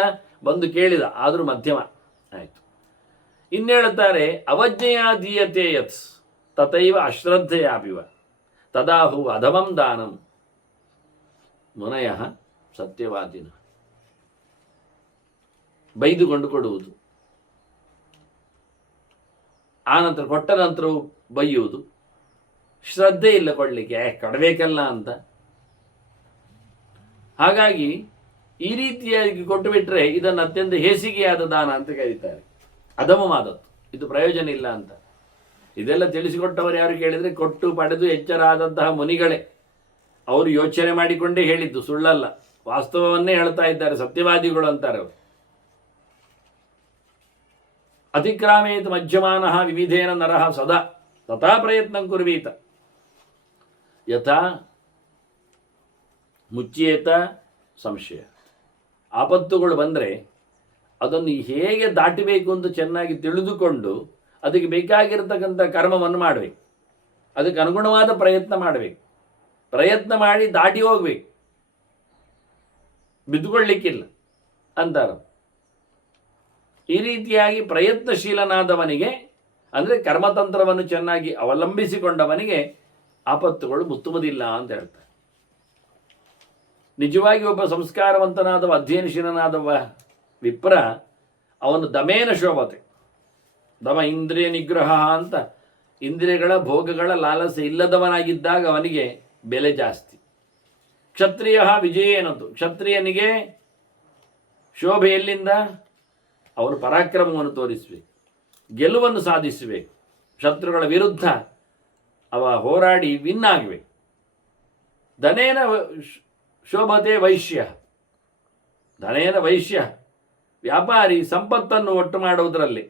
ಬಂದು ಕೇಳಿದ, ಆದರೂ ಮಧ್ಯಮ ಆಯಿತು. ಇನ್ನೇಳುತ್ತಾರೆ, ಅವಜ್ಞೆಯಾದೀಯತೆ ಯತ್ ತಥೈವ ಅಶ್ರದ್ಧೆಯಾಪಿವ ತದಾಹು ಅಧಮಂ ದಾನಂ ಮುನಯ ಸತ್ಯವಾದಿನ. ಬೈದುಕೊಂಡು ಕೊಡುವುದು, ಆನಂತರ ಕೊಟ್ಟ ನಂತರವೂ ಬೈಯುವುದು, ಶ್ರದ್ಧೆ ಇಲ್ಲ ಕೊಡಲಿಕ್ಕೆ, ಕೊಡಬೇಕಲ್ಲ ಅಂತ. ಹಾಗಾಗಿ ಈ ರೀತಿಯಾಗಿ ಕೊಟ್ಟು ಬಿಟ್ಟರೆ ಇದನ್ನು ಅತ್ಯಂತ ಹೇಸಿಗೆಯಾದ ದಾನ ಅಂತ ಕರೀತಾರೆ. ಅಧಮವಾದದ್ದು, ಇದು ಪ್ರಯೋಜನ ಇಲ್ಲ ಅಂತ. ಇದೆಲ್ಲ ತಿಳಿಸಿಕೊಟ್ಟವರು ಯಾರು ಕೇಳಿದರೆ ಕೊಟ್ಟು ಪಡೆದು ಎಚ್ಚರಾದಂತಹ ಮುನಿಗಳೇ. ಅವರು ಯೋಚನೆ ಮಾಡಿಕೊಂಡೇ ಹೇಳಿದ್ದು, ಸುಳ್ಳಲ್ಲ, ವಾಸ್ತವವನ್ನೇ ಹೇಳ್ತಾ ಇದ್ದಾರೆ, ಸತ್ಯವಾದಿಗಳು ಅಂತಾರೆ ಅವರು. ಅತಿಕ್ರಾಮೇತ ಮಧ್ಯಮಾನಃ ವಿವಿಧೇನ ನರಃ ಸದಾ ತಥಾ ಪ್ರಯತ್ನ ಕುರ್ವೀತ ಯಥಾ ಮುಚ್ಯೇತ ಸಂಶಯ. ಆಪತ್ತುಗಳು ಬಂದರೆ ಅದನ್ನು ಹೇಗೆ ದಾಟಬೇಕು ಅಂತ ಚೆನ್ನಾಗಿ ತಿಳಿದುಕೊಂಡು ಅದಕ್ಕೆ ಬೇಕಾಗಿರತಕ್ಕಂಥ ಕರ್ಮವನ್ನು ಮಾಡಬೇಕು. ಅದಕ್ಕೆ ಅನುಗುಣವಾದ ಪ್ರಯತ್ನ ಮಾಡಬೇಕು. ಪ್ರಯತ್ನ ಮಾಡಿ ದಾಟಿ ಹೋಗ್ಬೇಕು, ಬಿದ್ದುಕೊಳ್ಳಿಕ್ಕಿಲ್ಲ ಅಂತಾರೆ. ಈ ರೀತಿಯಾಗಿ ಪ್ರಯತ್ನಶೀಲನಾದವನಿಗೆ, ಅಂದರೆ ಕರ್ಮತಂತ್ರವನ್ನು ಚೆನ್ನಾಗಿ ಅವಲಂಬಿಸಿಕೊಂಡವನಿಗೆ ಆಪತ್ತುಗಳು ಮುತ್ತುವುದಿಲ್ಲ ಅಂತ ಹೇಳ್ತಾರೆ. ನಿಜವಾಗಿ ಒಬ್ಬ ಸಂಸ್ಕಾರವಂತನಾದವ, ಅಧ್ಯಯನಶೀಲನಾದವ ವಿಪ್ರ, ಅವನು ದಮೇನ ಶೋಭತೆ. ದಮ ಇಂದ್ರಿಯ ನಿಗ್ರಹ ಅಂತ, ಇಂದ್ರಿಯಗಳ ಭೋಗಗಳ ಲಾಲಸೆ ಇಲ್ಲದವನಾಗಿದ್ದಾಗ ಅವನಿಗೆ ಬೆಲೆ ಜಾಸ್ತಿ. ಕ್ಷತ್ರಿಯ ವಿಜಯೇನಂತು, ಕ್ಷತ್ರಿಯನಿಗೆ ಶೋಭೆ ಎಲ್ಲಿಂದ? ಅವನು ಪರಾಕ್ರಮವನ್ನು ತೋರಿಸಬೇಕು, ಗೆಲುವನ್ನು ಸಾಧಿಸಬೇಕು, ಶತ್ರುಗಳ ವಿರುದ್ಧ ಅವ ಹೋರಾಡಿ ವಿನ್ ಆಗಬೇಕು. ಧನೇನ ಶೋಭತೆ ವೈಶ್ಯ, ಧನೇನ ವೈಶ್ಯ, ವ್ಯಾಪಾರಿ ಸಂಪತ್ತನ್ನು ಒಟ್ಟು ಮಾಡುವುದರಲ್ಲಿ,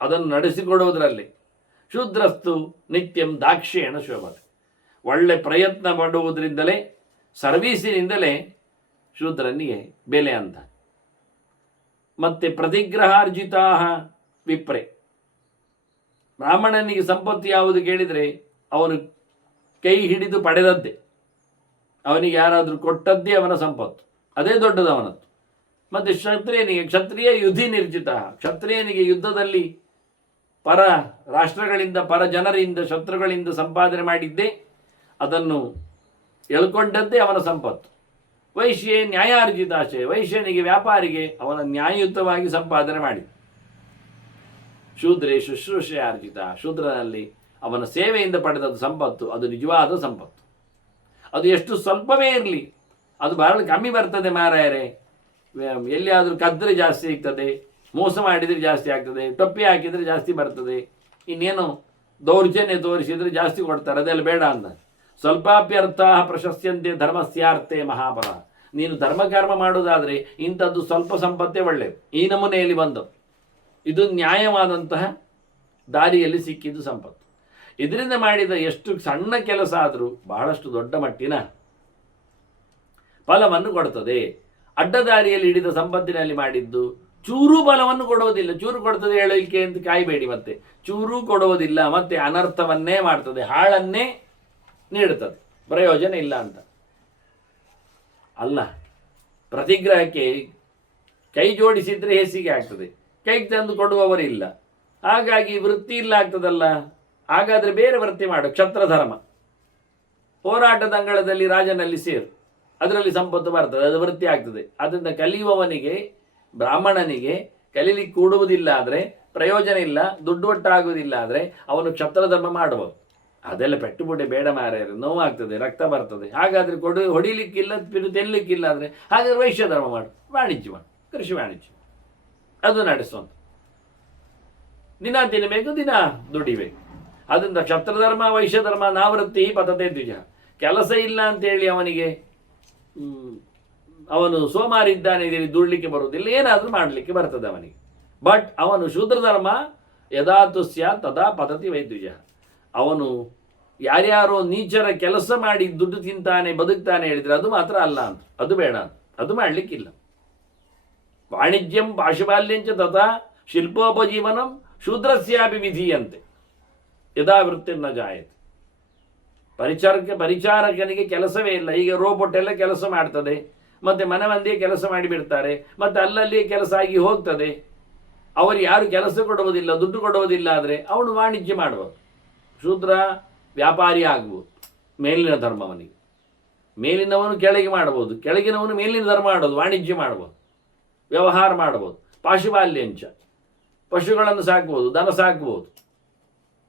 ಅದನ್ನು ನಡೆಸಿಕೊಡುವುದರಲ್ಲಿ. ಶೂದ್ರಸ್ತು ನಿತ್ಯಂ ದಾಕ್ಷೇಣ ಶೋಭತೆ, ಒಳ್ಳೆ ಪ್ರಯತ್ನ ಮಾಡುವುದರಿಂದಲೇ, ಸರ್ವೀಸಿನಿಂದಲೇ ಶೂದ್ರನಿಗೆ ಬೆಲೆ ಅಂತ. ಮತ್ತೆ ಪ್ರತಿಗ್ರಹಾರ್ಜಿತಾ ವಿಪ್ರೆ, ಬ್ರಾಹ್ಮಣನಿಗೆ ಸಂಪತ್ತು ಯಾವುದು ಕೇಳಿದರೆ ಅವನು ಕೈ ಹಿಡಿದು ಪಡೆದದ್ದೇ, ಅವನಿಗೆ ಯಾರಾದರೂ ಕೊಟ್ಟದ್ದೇ ಅವನ ಸಂಪತ್ತು, ಅದೇ ದೊಡ್ಡದು ಅವನದ್ದು. ಮತ್ತು ಕ್ಷತ್ರಿಯನಿಗೆ, ಕ್ಷತ್ರಿಯ ಯುಧಿ ನಿರ್ಜಿತ, ಕ್ಷತ್ರಿಯನಿಗೆ ಯುದ್ಧದಲ್ಲಿ ಪರ ರಾಷ್ಟ್ರಗಳಿಂದ, ಪರ ಜನರಿಂದ, ಶತ್ರುಗಳಿಂದ ಸಂಪಾದನೆ ಮಾಡಿದ್ದೇ, ಅದನ್ನು ಎಳ್ಕೊಂಡದ್ದೇ ಅವನ ಸಂಪತ್ತು. ವೈಶ್ಯೇ ನ್ಯಾಯಾರ್ಜಿತಾಶೆ, ವೈಶ್ಯನಿಗೆ, ವ್ಯಾಪಾರಿಗೆ ಅವನ ನ್ಯಾಯಯುತವಾಗಿ ಸಂಪಾದನೆ ಮಾಡಿ. ಶೂದ್ರೇ ಶುಶ್ರೂಷೆ ಅರ್ಜಿತ, ಶೂದ್ರನಲ್ಲಿ ಅವನ ಸೇವೆಯಿಂದ ಪಡೆದದ್ದು ಸಂಪತ್ತು, ಅದು ನಿಜವಾದ ಸಂಪತ್ತು. ಅದು ಎಷ್ಟು ಸ್ವಲ್ಪವೇ ಇರಲಿ, ಅದು ಬಹಳ ಕಮ್ಮಿ ಬರ್ತದೆ ಮಾರಾಯರೆ. ಎಲ್ಲಿಯಾದರೂ ಕದ್ದರೆ ಜಾಸ್ತಿ ಸಿಗ್ತದೆ, ಮೋಸ ಮಾಡಿದರೆ ಜಾಸ್ತಿ ಆಗ್ತದೆ, ಟೊಪ್ಪಿ ಹಾಕಿದರೆ ಜಾಸ್ತಿ ಬರ್ತದೆ, ಇನ್ನೇನು ದೌರ್ಜನ್ಯ ತೋರಿಸಿದರೆ ಜಾಸ್ತಿ ಕೊಡ್ತಾರೆ, ಅದೆಲ್ಲ ಬೇಡ ಅಂತ. ಸ್ವಲ್ಪಾಪ್ಯರ್ಥ ಪ್ರಶಸ್ತ್ಯಂತೆ ಧರ್ಮಸ್ಯಾರ್ಥೆ ಮಹಾಪರ. ನೀನು ಧರ್ಮಕರ್ಮ ಮಾಡುವುದಾದರೆ ಇಂಥದ್ದು ಸ್ವಲ್ಪ ಸಂಪತ್ತೇ ಒಳ್ಳೆಯದು. ಈ ನಮೂನೆಯಲ್ಲಿ ಬಂದವು, ಇದು ನ್ಯಾಯವಾದಂತಹ ದಾರಿಯಲ್ಲಿ ಸಿಕ್ಕಿದ್ದು ಸಂಪತ್ತು. ಇದರಿಂದ ಮಾಡಿದ ಎಷ್ಟು ಸಣ್ಣ ಕೆಲಸ ಆದರೂ ಬಹಳಷ್ಟು ದೊಡ್ಡ ಮಟ್ಟಿನ ಫಲವನ್ನು ಕೊಡ್ತದೆ. ಅಡ್ಡದಾರಿಯಲ್ಲಿ ಹಿಡಿದ ಸಂಪತ್ತಿನಲ್ಲಿ ಮಾಡಿದ್ದು ಚೂರು ಫಲವನ್ನು ಕೊಡುವುದಿಲ್ಲ. ಚೂರು ಕೊಡ್ತದೆ ಹೇಳಲಿಕ್ಕೆ ಅಂತ ಕಾಯಬೇಡಿ, ಮತ್ತೆ ಚೂರು ಕೊಡುವುದಿಲ್ಲ, ಮತ್ತೆ ಅನರ್ಥವನ್ನೇ ಮಾಡ್ತದೆ, ಹಾಳನ್ನೇ ನೀಡುತ್ತದೆ, ಪ್ರಯೋಜನ ಇಲ್ಲ ಅಂತ ಅಲ್ಲ. ಪ್ರತಿಗ್ರಹಕ್ಕೆ ಕೈ ಜೋಡಿಸಿದರೆ ಹೇಸಿಗೆ ಆಗ್ತದೆ, ಕೈಗೆ ತಂದು ಕೊಡುವವರಿಲ್ಲ, ಹಾಗಾಗಿ ವೃತ್ತಿ ಇಲ್ಲ ಆಗ್ತದಲ್ಲ. ಹಾಗಾದರೆ ಬೇರೆ ವೃತ್ತಿ ಮಾಡು, ಕ್ಷತ್ರಧರ್ಮ, ಹೋರಾಟದ ಅಂಗಳದಲ್ಲಿ ರಾಜನಲ್ಲಿ ಸೇರು, ಅದರಲ್ಲಿ ಸಂಪತ್ತು ಬರ್ತದೆ, ಅದು ವೃತ್ತಿ ಆಗ್ತದೆ. ಅದರಿಂದ ಕಲಿಯುವವನಿಗೆ, ಬ್ರಾಹ್ಮಣನಿಗೆ ಕಲೀಲಿಕ್ಕೆ ಕೂಡುವುದಿಲ್ಲ ಆದರೆ, ಪ್ರಯೋಜನ ಇಲ್ಲ, ದುಡ್ಡು ಒಟ್ಟಾಗುವುದಿಲ್ಲ ಆದರೆ ಅವನು ಕ್ಷತ್ರಧರ್ಮ ಮಾಡುವುದು. ಅದೆಲ್ಲ ಪೆಟ್ಟು ಬುಡೆ ಬೇಡ ಮಾರಾಯರು, ನೋವಾಗ್ತದೆ, ರಕ್ತ ಬರ್ತದೆ. ಹಾಗಾದರೆ ಹೊಡಿಲಿಕ್ಕಿಲ್ಲ, ತೆನ್ನಲಿಕ್ಕಿಲ್ಲ ಅಂದರೆ ಹಾಗಾದರೆ ವೈಶ್ಯ ಧರ್ಮ ಮಾಡು, ವಾಣಿಜ್ಯ ಮಾಡು, ಕೃಷಿ ವಾಣಿಜ್ಯ ಅದು ನಡೆಸುವಂಥ. ದಿನ ತಿನ್ನಬೇಕು, ದಿನ ದುಡಿಬೇಕು. ಅದರಿಂದ ಕ್ಷತ್ರಧರ್ಮ ವೈಶ್ಯಧರ್ಮ ನಾವೃತ್ತಿ ಪತತೆ ದ್ವಿಜ. ಕೆಲಸ ಇಲ್ಲ ಅಂತೇಳಿ ಅವನಿಗೆ ಅವನು ಸೋಮಾರಿದ್ದಾನೆ, ದುಡ್ಲಿಕ್ಕೆ ಬರುವುದಿಲ್ಲ, ಏನಾದರೂ ಮಾಡಲಿಕ್ಕೆ ಬರ್ತದೆ ಅವನಿಗೆ. ಬಟ್ ಅವನು ಶೂದ್ರಧರ್ಮ ಯದಾತು ಸ್ಯಾತ್ ತದಾ ಪತತಿ ವೈದ್ವಿಜ. ಅವನು ಯಾರ್ಯಾರೋ ನೀಚರ ಕೆಲಸ ಮಾಡಿ ದುಡ್ಡು ತಿಂತಾನೆ ಬದುಕ್ತಾನೆ ಹೇಳಿದರೆ ಅದು ಮಾತ್ರ ಅಲ್ಲ ಅಂತ, ಅದು ಬೇಡ ಅಂತ, ಅದು ಮಾಡಲಿಕ್ಕಿಲ್ಲ. ವಾಣಿಜ್ಯಂ ಪಾಶುಪಾಲ್ಯಂಚ ತಥಾ ಶಿಲ್ಪೋಪಜೀವನಂ ಶೂದ್ರಸ್ಯಾಪಿ ವಿಧೀಯಂತೆ ಯದಾ ವೃತ್ತಿರ್ನ ಜಾಯತೆ. ಪರಿಚಾರಕನಿಗೆ ಕೆಲಸವೇ ಇಲ್ಲ. ಈಗ ರೋಬೋಟ್ ಎಲ್ಲ ಕೆಲಸ ಮಾಡ್ತದೆ, ಮತ್ತೆ ಮನೆ ಮಂದಿಯೇ ಕೆಲಸ ಮಾಡಿಬಿಡ್ತಾರೆ, ಮತ್ತೆ ಅಲ್ಲಲ್ಲಿಯೇ ಕೆಲಸ ಆಗಿ ಹೋಗ್ತದೆ. ಅವರು ಯಾರು ಕೆಲಸ ಕೊಡುವುದಿಲ್ಲ, ದುಡ್ಡು ಕೊಡುವುದಿಲ್ಲ ಆದರೆ ಅವನು ವಾಣಿಜ್ಯ ಮಾಡ್ಬೋದು. ಶೂದ್ರ ವ್ಯಾಪಾರಿ ಆಗ್ಬೋದು. ಮೇಲಿನ ಧರ್ಮವನಿಗೆ, ಮೇಲಿನವನು ಕೆಳಗೆ ಮಾಡ್ಬೋದು, ಕೆಳಗಿನವನು ಮೇಲಿನ ಧರ್ಮ ಮಾಡೋದು, ವಾಣಿಜ್ಯ ಮಾಡ್ಬೋದು, ವ್ಯವಹಾರ ಮಾಡ್ಬೋದು. ಪಾಶುಪಾಲ್ಯಂಚ, ಪಶುಗಳನ್ನು ಸಾಕ್ಬೋದು, ದನ ಸಾಕ್ಬೋದು,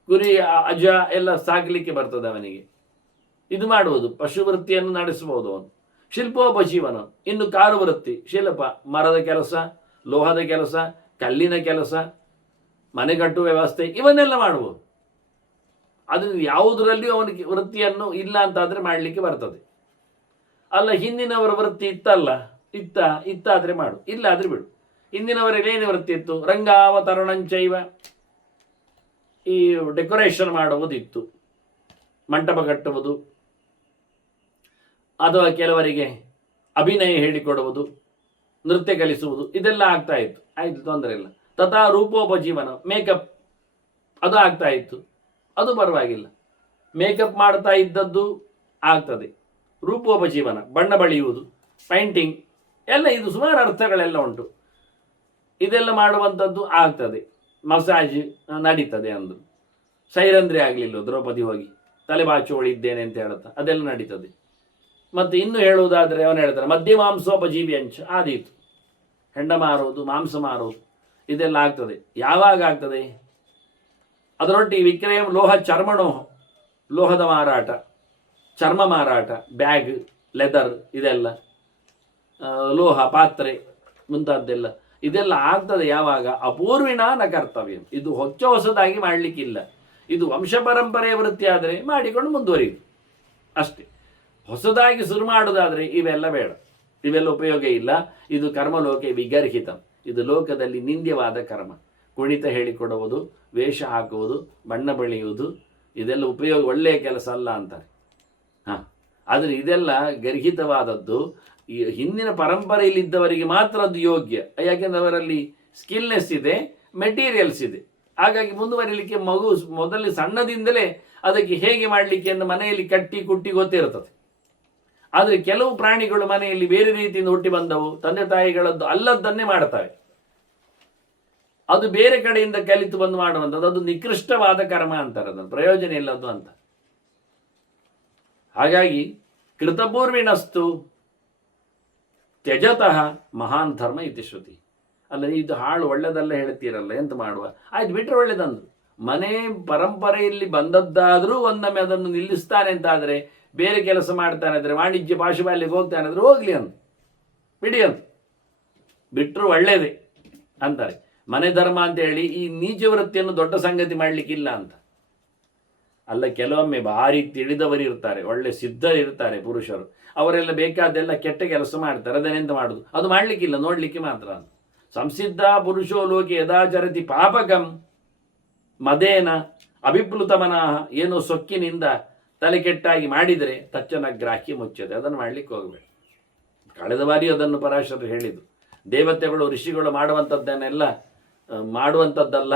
ಕುರಿ ಅಜ ಎಲ್ಲ ಸಾಕಲಿಕ್ಕೆ ಬರ್ತದೆ ಅವನಿಗೆ, ಇದು ಮಾಡುವುದು, ಪಶುವೃತ್ತಿಯನ್ನು ನಡೆಸಬಹುದು ಅವನು. ಶಿಲ್ಪೋಪಜೀವನ, ಇನ್ನು ಕಾರು ವೃತ್ತಿ, ಶಿಲ್ಪ, ಮರದ ಕೆಲಸ, ಲೋಹದ ಕೆಲಸ, ಕಲ್ಲಿನ ಕೆಲಸ, ಮನೆ ಕಟ್ಟುವ ವ್ಯವಸ್ಥೆ, ಇವನ್ನೆಲ್ಲ ಮಾಡ್ಬೋದು. ಅದನ್ನು ಯಾವುದರಲ್ಲಿಯೂ ಅವನಿಗೆ ವೃತ್ತಿಯನ್ನು ಇಲ್ಲ ಅಂತಾದರೆ ಮಾಡಲಿಕ್ಕೆ ಬರ್ತದೆ. ಅಲ್ಲ, ಹಿಂದಿನವರ ವೃತ್ತಿ ಇತ್ತಾದರೆ ಮಾಡು, ಇಲ್ಲಾದರೆ ಬಿಡು. ಹಿಂದಿನವರಲ್ಲಿ ಏನು ವೃತ್ತಿ ಇತ್ತು? ರಂಗಾವತರಣಂಚೈವ, ಈ ಡೆಕೋರೇಷನ್ ಮಾಡುವುದಿತ್ತು, ಮಂಟಪ ಕಟ್ಟುವುದು, ಅಥವಾ ಕೆಲವರಿಗೆ ಅಭಿನಯ ಹೇಳಿಕೊಡುವುದು, ನೃತ್ಯ ಕಲಿಸುವುದು, ಇದೆಲ್ಲ ಆಗ್ತಾ ಇತ್ತು. ಆಯಿತು, ತೊಂದರೆ ಇಲ್ಲ. ತಥಾ ರೂಪೋಪಜೀವನ, ಮೇಕಪ್, ಅದು ಆಗ್ತಾ ಇತ್ತು, ಅದು ಪರವಾಗಿಲ್ಲ. ಮೇಕಪ್ ಮಾಡ್ತಾ ಇದ್ದದ್ದು ಆಗ್ತದೆ. ರೂಪೋಪಜೀವನ, ಬಣ್ಣ ಬಳಿಯುವುದು, ಪೈಂಟಿಂಗ್ ಎಲ್ಲ, ಇದು ಸುಮಾರು ಅರ್ಥಗಳೆಲ್ಲ ಉಂಟು. ಇದೆಲ್ಲ ಮಾಡುವಂಥದ್ದು ಆಗ್ತದೆ. ಮಸಾಜ್ ನಡೀತದೆ. ಅಂದರು ಸೈರಂಧ್ರಿ ಆಗಲಿಲ್ಲ ದ್ರೌಪದಿ ಹೋಗಿ ತಲೆ ಬಾಚೋಳಿದ್ದೇನೆ ಅಂತ ಹೇಳುತ್ತಾ, ಅದೆಲ್ಲ ನಡೀತದೆ. ಮತ್ತು ಇನ್ನು ಹೇಳುವುದಾದರೆ ಅವನು ಹೇಳ್ತಾನೆ ಮಧ್ಯ ಮಾಂಸೋಪಜೀವಿ ಅಂಚ ಆದೀತು. ಹೆಂಡ ಮಾರೋದು, ಮಾಂಸ ಮಾರೋದು, ಇದೆಲ್ಲ ಆಗ್ತದೆ. ಯಾವಾಗ ಆಗ್ತದೆ? ಅದರೊಟ್ಟಿಗೆ ವಿಕ್ರಯ ಲೋಹ ಚರ್ಮಣೋಹ, ಲೋಹದ ಮಾರಾಟ, ಚರ್ಮ ಮಾರಾಟ, ಬ್ಯಾಗ್, ಲೆದರ್, ಇದೆಲ್ಲ ಲೋಹ ಪಾತ್ರೆ ಮುಂತಾದ್ದೆಲ್ಲ, ಇದೆಲ್ಲ ಆಗ್ತದೆ. ಯಾವಾಗ? ಅಪೂರ್ವಿಣ ನ ಕರ್ತವ್ಯ. ಇದು ಹೊಸದಾಗಿ ಮಾಡಲಿಕ್ಕಿಲ್ಲ. ಇದು ವಂಶ ಪರಂಪರೆಯ ವೃತ್ತಿ ಆದರೆ ಮಾಡಿಕೊಂಡು ಮುಂದುವರಿಯುದು ಅಷ್ಟೇ. ಹೊಸದಾಗಿ ಶುರು ಮಾಡುವುದಾದರೆ ಇವೆಲ್ಲ ಬೇಡ, ಇವೆಲ್ಲ ಉಪಯೋಗ ಇಲ್ಲ. ಇದು ಕರ್ಮಲೋಕೆ ವಿಗರ್ಹಿತ, ಇದು ಲೋಕದಲ್ಲಿ ನಿಂದ್ಯವಾದ ಕರ್ಮ. ಕುಣಿತ ಹೇಳಿಕೊಡುವುದು, ವೇಷ ಹಾಕುವುದು, ಬಣ್ಣ ಬಳಿಯುವುದು, ಇದೆಲ್ಲ ಉಪಯೋಗ, ಒಳ್ಳೆಯ ಕೆಲಸ ಅಲ್ಲ ಅಂತಾರೆ. ಆದರೆ ಇದೆಲ್ಲ ಗರ್ಹಿತವಾದದ್ದು. ಈ ಹಿಂದಿನ ಪರಂಪರೆಯಲ್ಲಿದ್ದವರಿಗೆ ಮಾತ್ರ ಅದು ಯೋಗ್ಯ. ಯಾಕೆಂದರೆ ಅವರಲ್ಲಿ ಸ್ಕಿಲ್ನೆಸ್ ಇದೆ, ಮೆಟೀರಿಯಲ್ಸ್ ಇದೆ. ಹಾಗಾಗಿ ಮುಂದುವರಿಲಿಕ್ಕೆ ಮೊದಲೇ ಸಣ್ಣದಿಂದಲೇ ಅದಕ್ಕೆ ಹೇಗೆ ಮಾಡಲಿಕ್ಕೆ ಎಂದು ಮನೆಯಲ್ಲಿ ಕಟ್ಟಿ ಕುಟ್ಟಿ ಗೊತ್ತಿರುತ್ತದೆ. ಆದರೆ ಕೆಲವು ಪ್ರಾಣಿಗಳು ಮನೆಯಲ್ಲಿ ಬೇರೆ ರೀತಿಯಿಂದ ಹುಟ್ಟಿ ಬಂದವು, ತಂದೆ ತಾಯಿಗಳದ್ದು ಅಲ್ಲದ್ದನ್ನೇ ಮಾಡ್ತವೆ. ಅದು ಬೇರೆ ಕಡೆಯಿಂದ ಕಲಿತು ಬಂದು ಮಾಡುವಂಥದ್ದು, ಅದು ನಿಕೃಷ್ಟವಾದ ಕರ್ಮ ಅಂತಾರೆ. ಅದನ್ನು ಪ್ರಯೋಜನ ಇಲ್ಲದ್ದು ಅಂತ. ಹಾಗಾಗಿ ಕೃತಪೂರ್ವಿಣಸ್ತು ತ್ಯಜತಃ ಮಹಾನ್ ಧರ್ಮ ಇತಿ ಶ್ರುತಿ. ಅಲ್ಲ, ಇದು ಹಾಳು ಒಳ್ಳೆದಲ್ಲ ಹೇಳ್ತೀರಲ್ಲ, ಎಂತ ಮಾಡುವ, ಆಯ್ತು ಬಿಟ್ಟರೆ ಒಳ್ಳೆದಂದು. ಮನೆ ಪರಂಪರೆಯಲ್ಲಿ ಬಂದದ್ದಾದರೂ ಒಂದೊಮ್ಮೆ ಅದನ್ನು ನಿಲ್ಲಿಸ್ತಾನೆ ಅಂತಾದರೆ, ಬೇರೆ ಕೆಲಸ ಮಾಡ್ತಾನೆ ಅಂದರೆ, ವಾಣಿಜ್ಯ ಪಾಶುಪಾಲ್ಯಕ್ಕೆ ಹೋಗ್ತಾನೆ ಅಂದರೆ ಹೋಗ್ಲಿ ಅಂತ ಬಿಡಿ ಅಂತ ಬಿಟ್ಟರು ಒಳ್ಳೇದೇ ಅಂತಾರೆ. ಮನೆ ಧರ್ಮ ಅಂತೇಳಿ ಈ ನೀಚ ವೃತ್ತಿಯನ್ನು ದೊಡ್ಡ ಸಂಗತಿ ಮಾಡಲಿಕ್ಕಿಲ್ಲ ಅಂತ ಅಲ್ಲ. ಕೆಲವೊಮ್ಮೆ ಭಾರಿ ತಿಳಿದವರು ಇರ್ತಾರೆ, ಒಳ್ಳೆ ಸಿದ್ಧರಿರ್ತಾರೆ ಪುರುಷರು, ಅವರೆಲ್ಲ ಬೇಕಾದ್ದೆಲ್ಲ ಕೆಟ್ಟ ಕೆಲಸ ಮಾಡ್ತಾರೆ. ಅದನ್ನೆಂತ ಮಾಡೋದು? ಅದು ಮಾಡಲಿಕ್ಕಿಲ್ಲ, ನೋಡಲಿಕ್ಕೆ ಮಾತ್ರ ಅಂತ. ಸಂಸಿದ್ಧ ಪುರುಷೋ ಲೋಕೆ ಯದಾಚರತಿ ಪಾಪಕಂ ಮದೇನ ಅಭಿಪ್ಲುತಮನಃ, ಏನೋ ಸೊಕ್ಕಿನಿಂದ ತಲೆ ಕೆಟ್ಟಾಗಿ ಮಾಡಿದರೆ ತಚ್ಚನ ಗ್ರಾಹ್ಯ ಮುಚ್ಚದೆ, ಅದನ್ನು ಮಾಡಲಿಕ್ಕೆ ಹೋಗಬೇಡ. ಕಳೆದ ಬಾರಿ ಅದನ್ನು ಪರಾಶರರು ಹೇಳಿದರು. ದೇವತೆಗಳು ಋಷಿಗಳು ಮಾಡುವಂಥದ್ದನ್ನೆಲ್ಲ ಮಾಡುವಂಥದ್ದಲ್ಲ,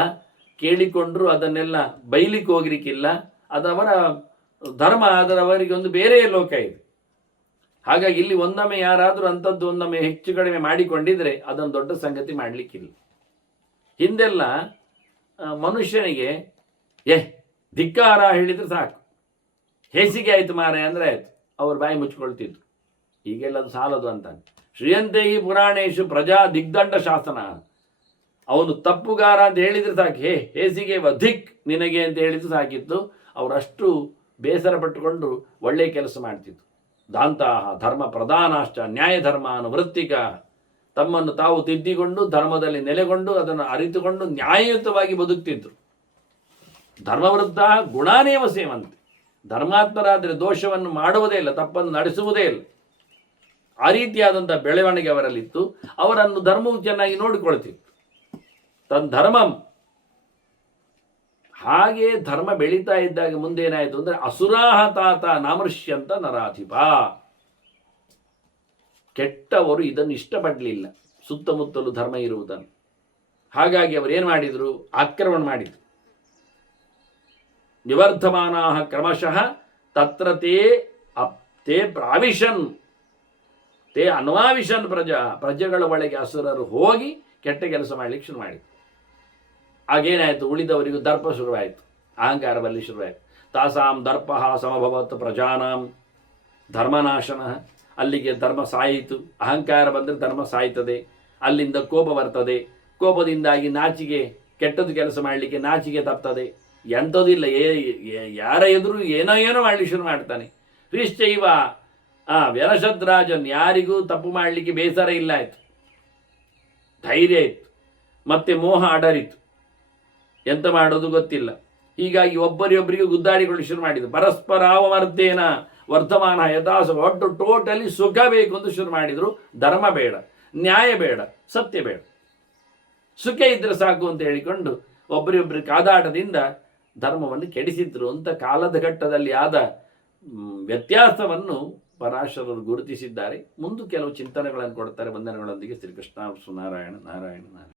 ಕೇಳಿಕೊಂಡ್ರು ಅದನ್ನೆಲ್ಲ ಬೈಲಿಕ್ಕೆ ಹೋಗ್ಲಿಕ್ಕಿಲ್ಲ. ಅದವರ ಧರ್ಮ, ಅದರವರಿಗೆ ಒಂದು ಬೇರೆ ಲೋಕ ಇದೆ. ಹಾಗಾಗಿ ಇಲ್ಲಿ ಒಂದೊಮ್ಮೆ ಯಾರಾದರೂ ಅಂಥದ್ದು ಒಂದೊಮ್ಮೆ ಹೆಚ್ಚು ಕಡಿಮೆ ಮಾಡಿಕೊಂಡಿದ್ರೆ ಅದನ್ನು ದೊಡ್ಡ ಸಂಗತಿ ಮಾಡಲಿಕ್ಕಿಲ್ಲ. ಹಿಂದೆಲ್ಲ ಮನುಷ್ಯನಿಗೆ ಧಿಕ್ಕಾರ ಹೇಳಿದರೆ ಸಾಕು, ಹೇಸಿಗೆ ಆಯಿತು ಮಾರೆ ಅಂದರೆ ಆಯಿತು, ಅವ್ರ ಬಾಯಿ ಮುಚ್ಕೊಳ್ತಿದ್ರು. ಈಗೆಲ್ಲ ಅದು ಸಾಲದು ಅಂತಾನೆ. ಶ್ರೀಯಂತೆ ಈ ಪುರಾಣೇಶು ಪ್ರಜಾ ದಿಗ್ದಂಡ ಶಾಸನ. ಅವನು ತಪ್ಪುಗಾರ ಅಂತ ಹೇಳಿದರೆ ಸಾಕು, ಹೇಸಿಗೆ ಧಿಕ್ ನಿನಗೆ ಅಂತ ಹೇಳಿದ್ರು ಸಾಕಿತ್ತು. ಅವರಷ್ಟು ಬೇಸರ ಪಟ್ಟುಕೊಂಡು ಒಳ್ಳೆಯ ಕೆಲಸ ಮಾಡ್ತಿತ್ತು. ದಾಂತಹ ಧರ್ಮ ಪ್ರಧಾನಾಶ್ಚ ನ್ಯಾಯ ಧರ್ಮಾನು ವೃತ್ತಿಕ ತಮ್ಮನ್ನು ತಾವು ತಿದ್ದಿಕೊಂಡು ಧರ್ಮದಲ್ಲಿ ನೆಲೆಗೊಂಡು ಅದನ್ನು ಅರಿತುಕೊಂಡು ನ್ಯಾಯಯುತವಾಗಿ ಬದುಕ್ತಿದ್ರು. ಧರ್ಮವೃದ್ಧ ಗುಣಾನೇವ ಸೇವಂತೆ, ಧರ್ಮಾತ್ಮರಾದರೆ ದೋಷವನ್ನು ಮಾಡುವುದೇ ಇಲ್ಲ, ತಪ್ಪನ್ನು ನಡೆಸುವುದೇ ಇಲ್ಲ. ಆ ರೀತಿಯಾದಂಥ ಬೆಳವಣಿಗೆ ಅವರಲ್ಲಿತ್ತು. ಅವರನ್ನು ಧರ್ಮವು ಚೆನ್ನಾಗಿ ನೋಡಿಕೊಳ್ತಿತ್ತು. ತನ್ ಧರ್ಮಂ. ಹಾಗೆ ಧರ್ಮ ಬೆಳೀತಾ ಇದ್ದಾಗ ಮುಂದೇನಾಯಿತು ಅಂದರೆ ಅಸುರಾಹ ತಾತ ನಾಮೃಷ್ಯಂತ ನರಾಧಿಪ. ಕೆಟ್ಟವರು ಇದನ್ನು ಇಷ್ಟಪಡಲಿಲ್ಲ, ಸುತ್ತಮುತ್ತಲು ಧರ್ಮ ಇರುವುದನ್ನು. ಹಾಗಾಗಿ ಅವರು ಏನು ಮಾಡಿದರು? ಆಕ್ರಮಣ ಮಾಡಿದರು. ನಿವರ್ಧಮಾನಾ ಕ್ರಮಶಃ ತತ್ರ ತೇ ಪ್ರಾವಿಶನ್ ತೇ ಅನ್ವಾವಿಶನ್ ಪ್ರಜೆಗಳ ಒಳಗೆ ಅಸುರರು ಹೋಗಿ ಕೆಟ್ಟ ಕೆಲಸ ಮಾಡಲಿಕ್ಕೆ ಶುರು ಮಾಡಿದರು. ಆಗೇನಾಯಿತು? ಉಳಿದವರಿಗೂ ದರ್ಪ ಶುರುವಾಯಿತು, ಅಹಂಕಾರ ಬರಲಿ ಶುರುವಾಯಿತು. ತಾಸಾಂ ದರ್ಪ ಸಮಭವತ್ ಪ್ರಜಾನಾಂ ಧರ್ಮನಾಶನ. ಅಲ್ಲಿಗೆ ಧರ್ಮ ಸಾಯಿತು. ಅಹಂಕಾರ ಬಂದರೆ ಧರ್ಮ ಸಾಯ್ತದೆ. ಅಲ್ಲಿಂದ ಕೋಪ ಬರ್ತದೆ. ಕೋಪದಿಂದಾಗಿ ನಾಚಿಕೆ, ಕೆಟ್ಟದ್ದು ಕೆಲಸ ಮಾಡಲಿಕ್ಕೆ ನಾಚಿಕೆ ತಪ್ತದೆ. ಎಂಥದಿಲ್ಲ, ಯಾರ ಎದುರು ಏನೋ ಮಾಡಲಿಕ್ಕೆ ಶುರು ಮಾಡ್ತಾನೆ. ಹ್ರೀಶ್ಚೈವ ವ್ಯನಶದ್ರಾಜನ್, ಯಾರಿಗೂ ತಪ್ಪು ಮಾಡಲಿಕ್ಕೆ ಬೇಸರ ಇಲ್ಲ ಆಯಿತು, ಧೈರ್ಯ ಇತ್ತು. ಮತ್ತೆ ಮೋಹ ಅಡರಿತು, ಎಂತ ಮಾಡೋದು ಗೊತ್ತಿಲ್ಲ. ಹೀಗಾಗಿ ಒಬ್ಬರಿಗೊಬ್ಬರಿಗೆ ಗುದ್ದಾಡಿಕೊಳ್ಳಿ ಶುರು ಮಾಡಿದ್ರು. ಪರಸ್ಪರಾವಮರ್ದೇನ ವರ್ತಮಾನ ಯಥಾಸ, ಒಟ್ಟು ಟೋಟಲಿ ಸುಖ ಬೇಕು ಅಂತ ಶುರು ಮಾಡಿದರು. ಧರ್ಮ ಬೇಡ, ನ್ಯಾಯ ಬೇಡ, ಸತ್ಯ ಬೇಡ, ಸುಖ ಇದ್ರೆ ಸಾಕು ಅಂತ ಹೇಳಿಕೊಂಡು ಒಬ್ಬರಿಗೊಬ್ಬರ ಕಾದಾಟದಿಂದ ಧರ್ಮವನ್ನು ಕೆಡಿಸಿದ್ರು ಅಂತ ಕಾಲದ ಘಟ್ಟದಲ್ಲಿ ಆದ ವ್ಯತ್ಯಾಸವನ್ನು ಪರಾಶರರು ಗುರುತಿಸಿದ್ದಾರೆ. ಮುಂದೆ ಕೆಲವು ಚಿಂತನೆಗಳನ್ನು ಕೊಡ್ತಾರೆ. ವಂದನೆಗಳೊಂದಿಗೆ ಶ್ರೀಕೃಷ್ಣ ನಾರಾಯಣ ನಾರಾಯಣ ನಾರಾಯಣ.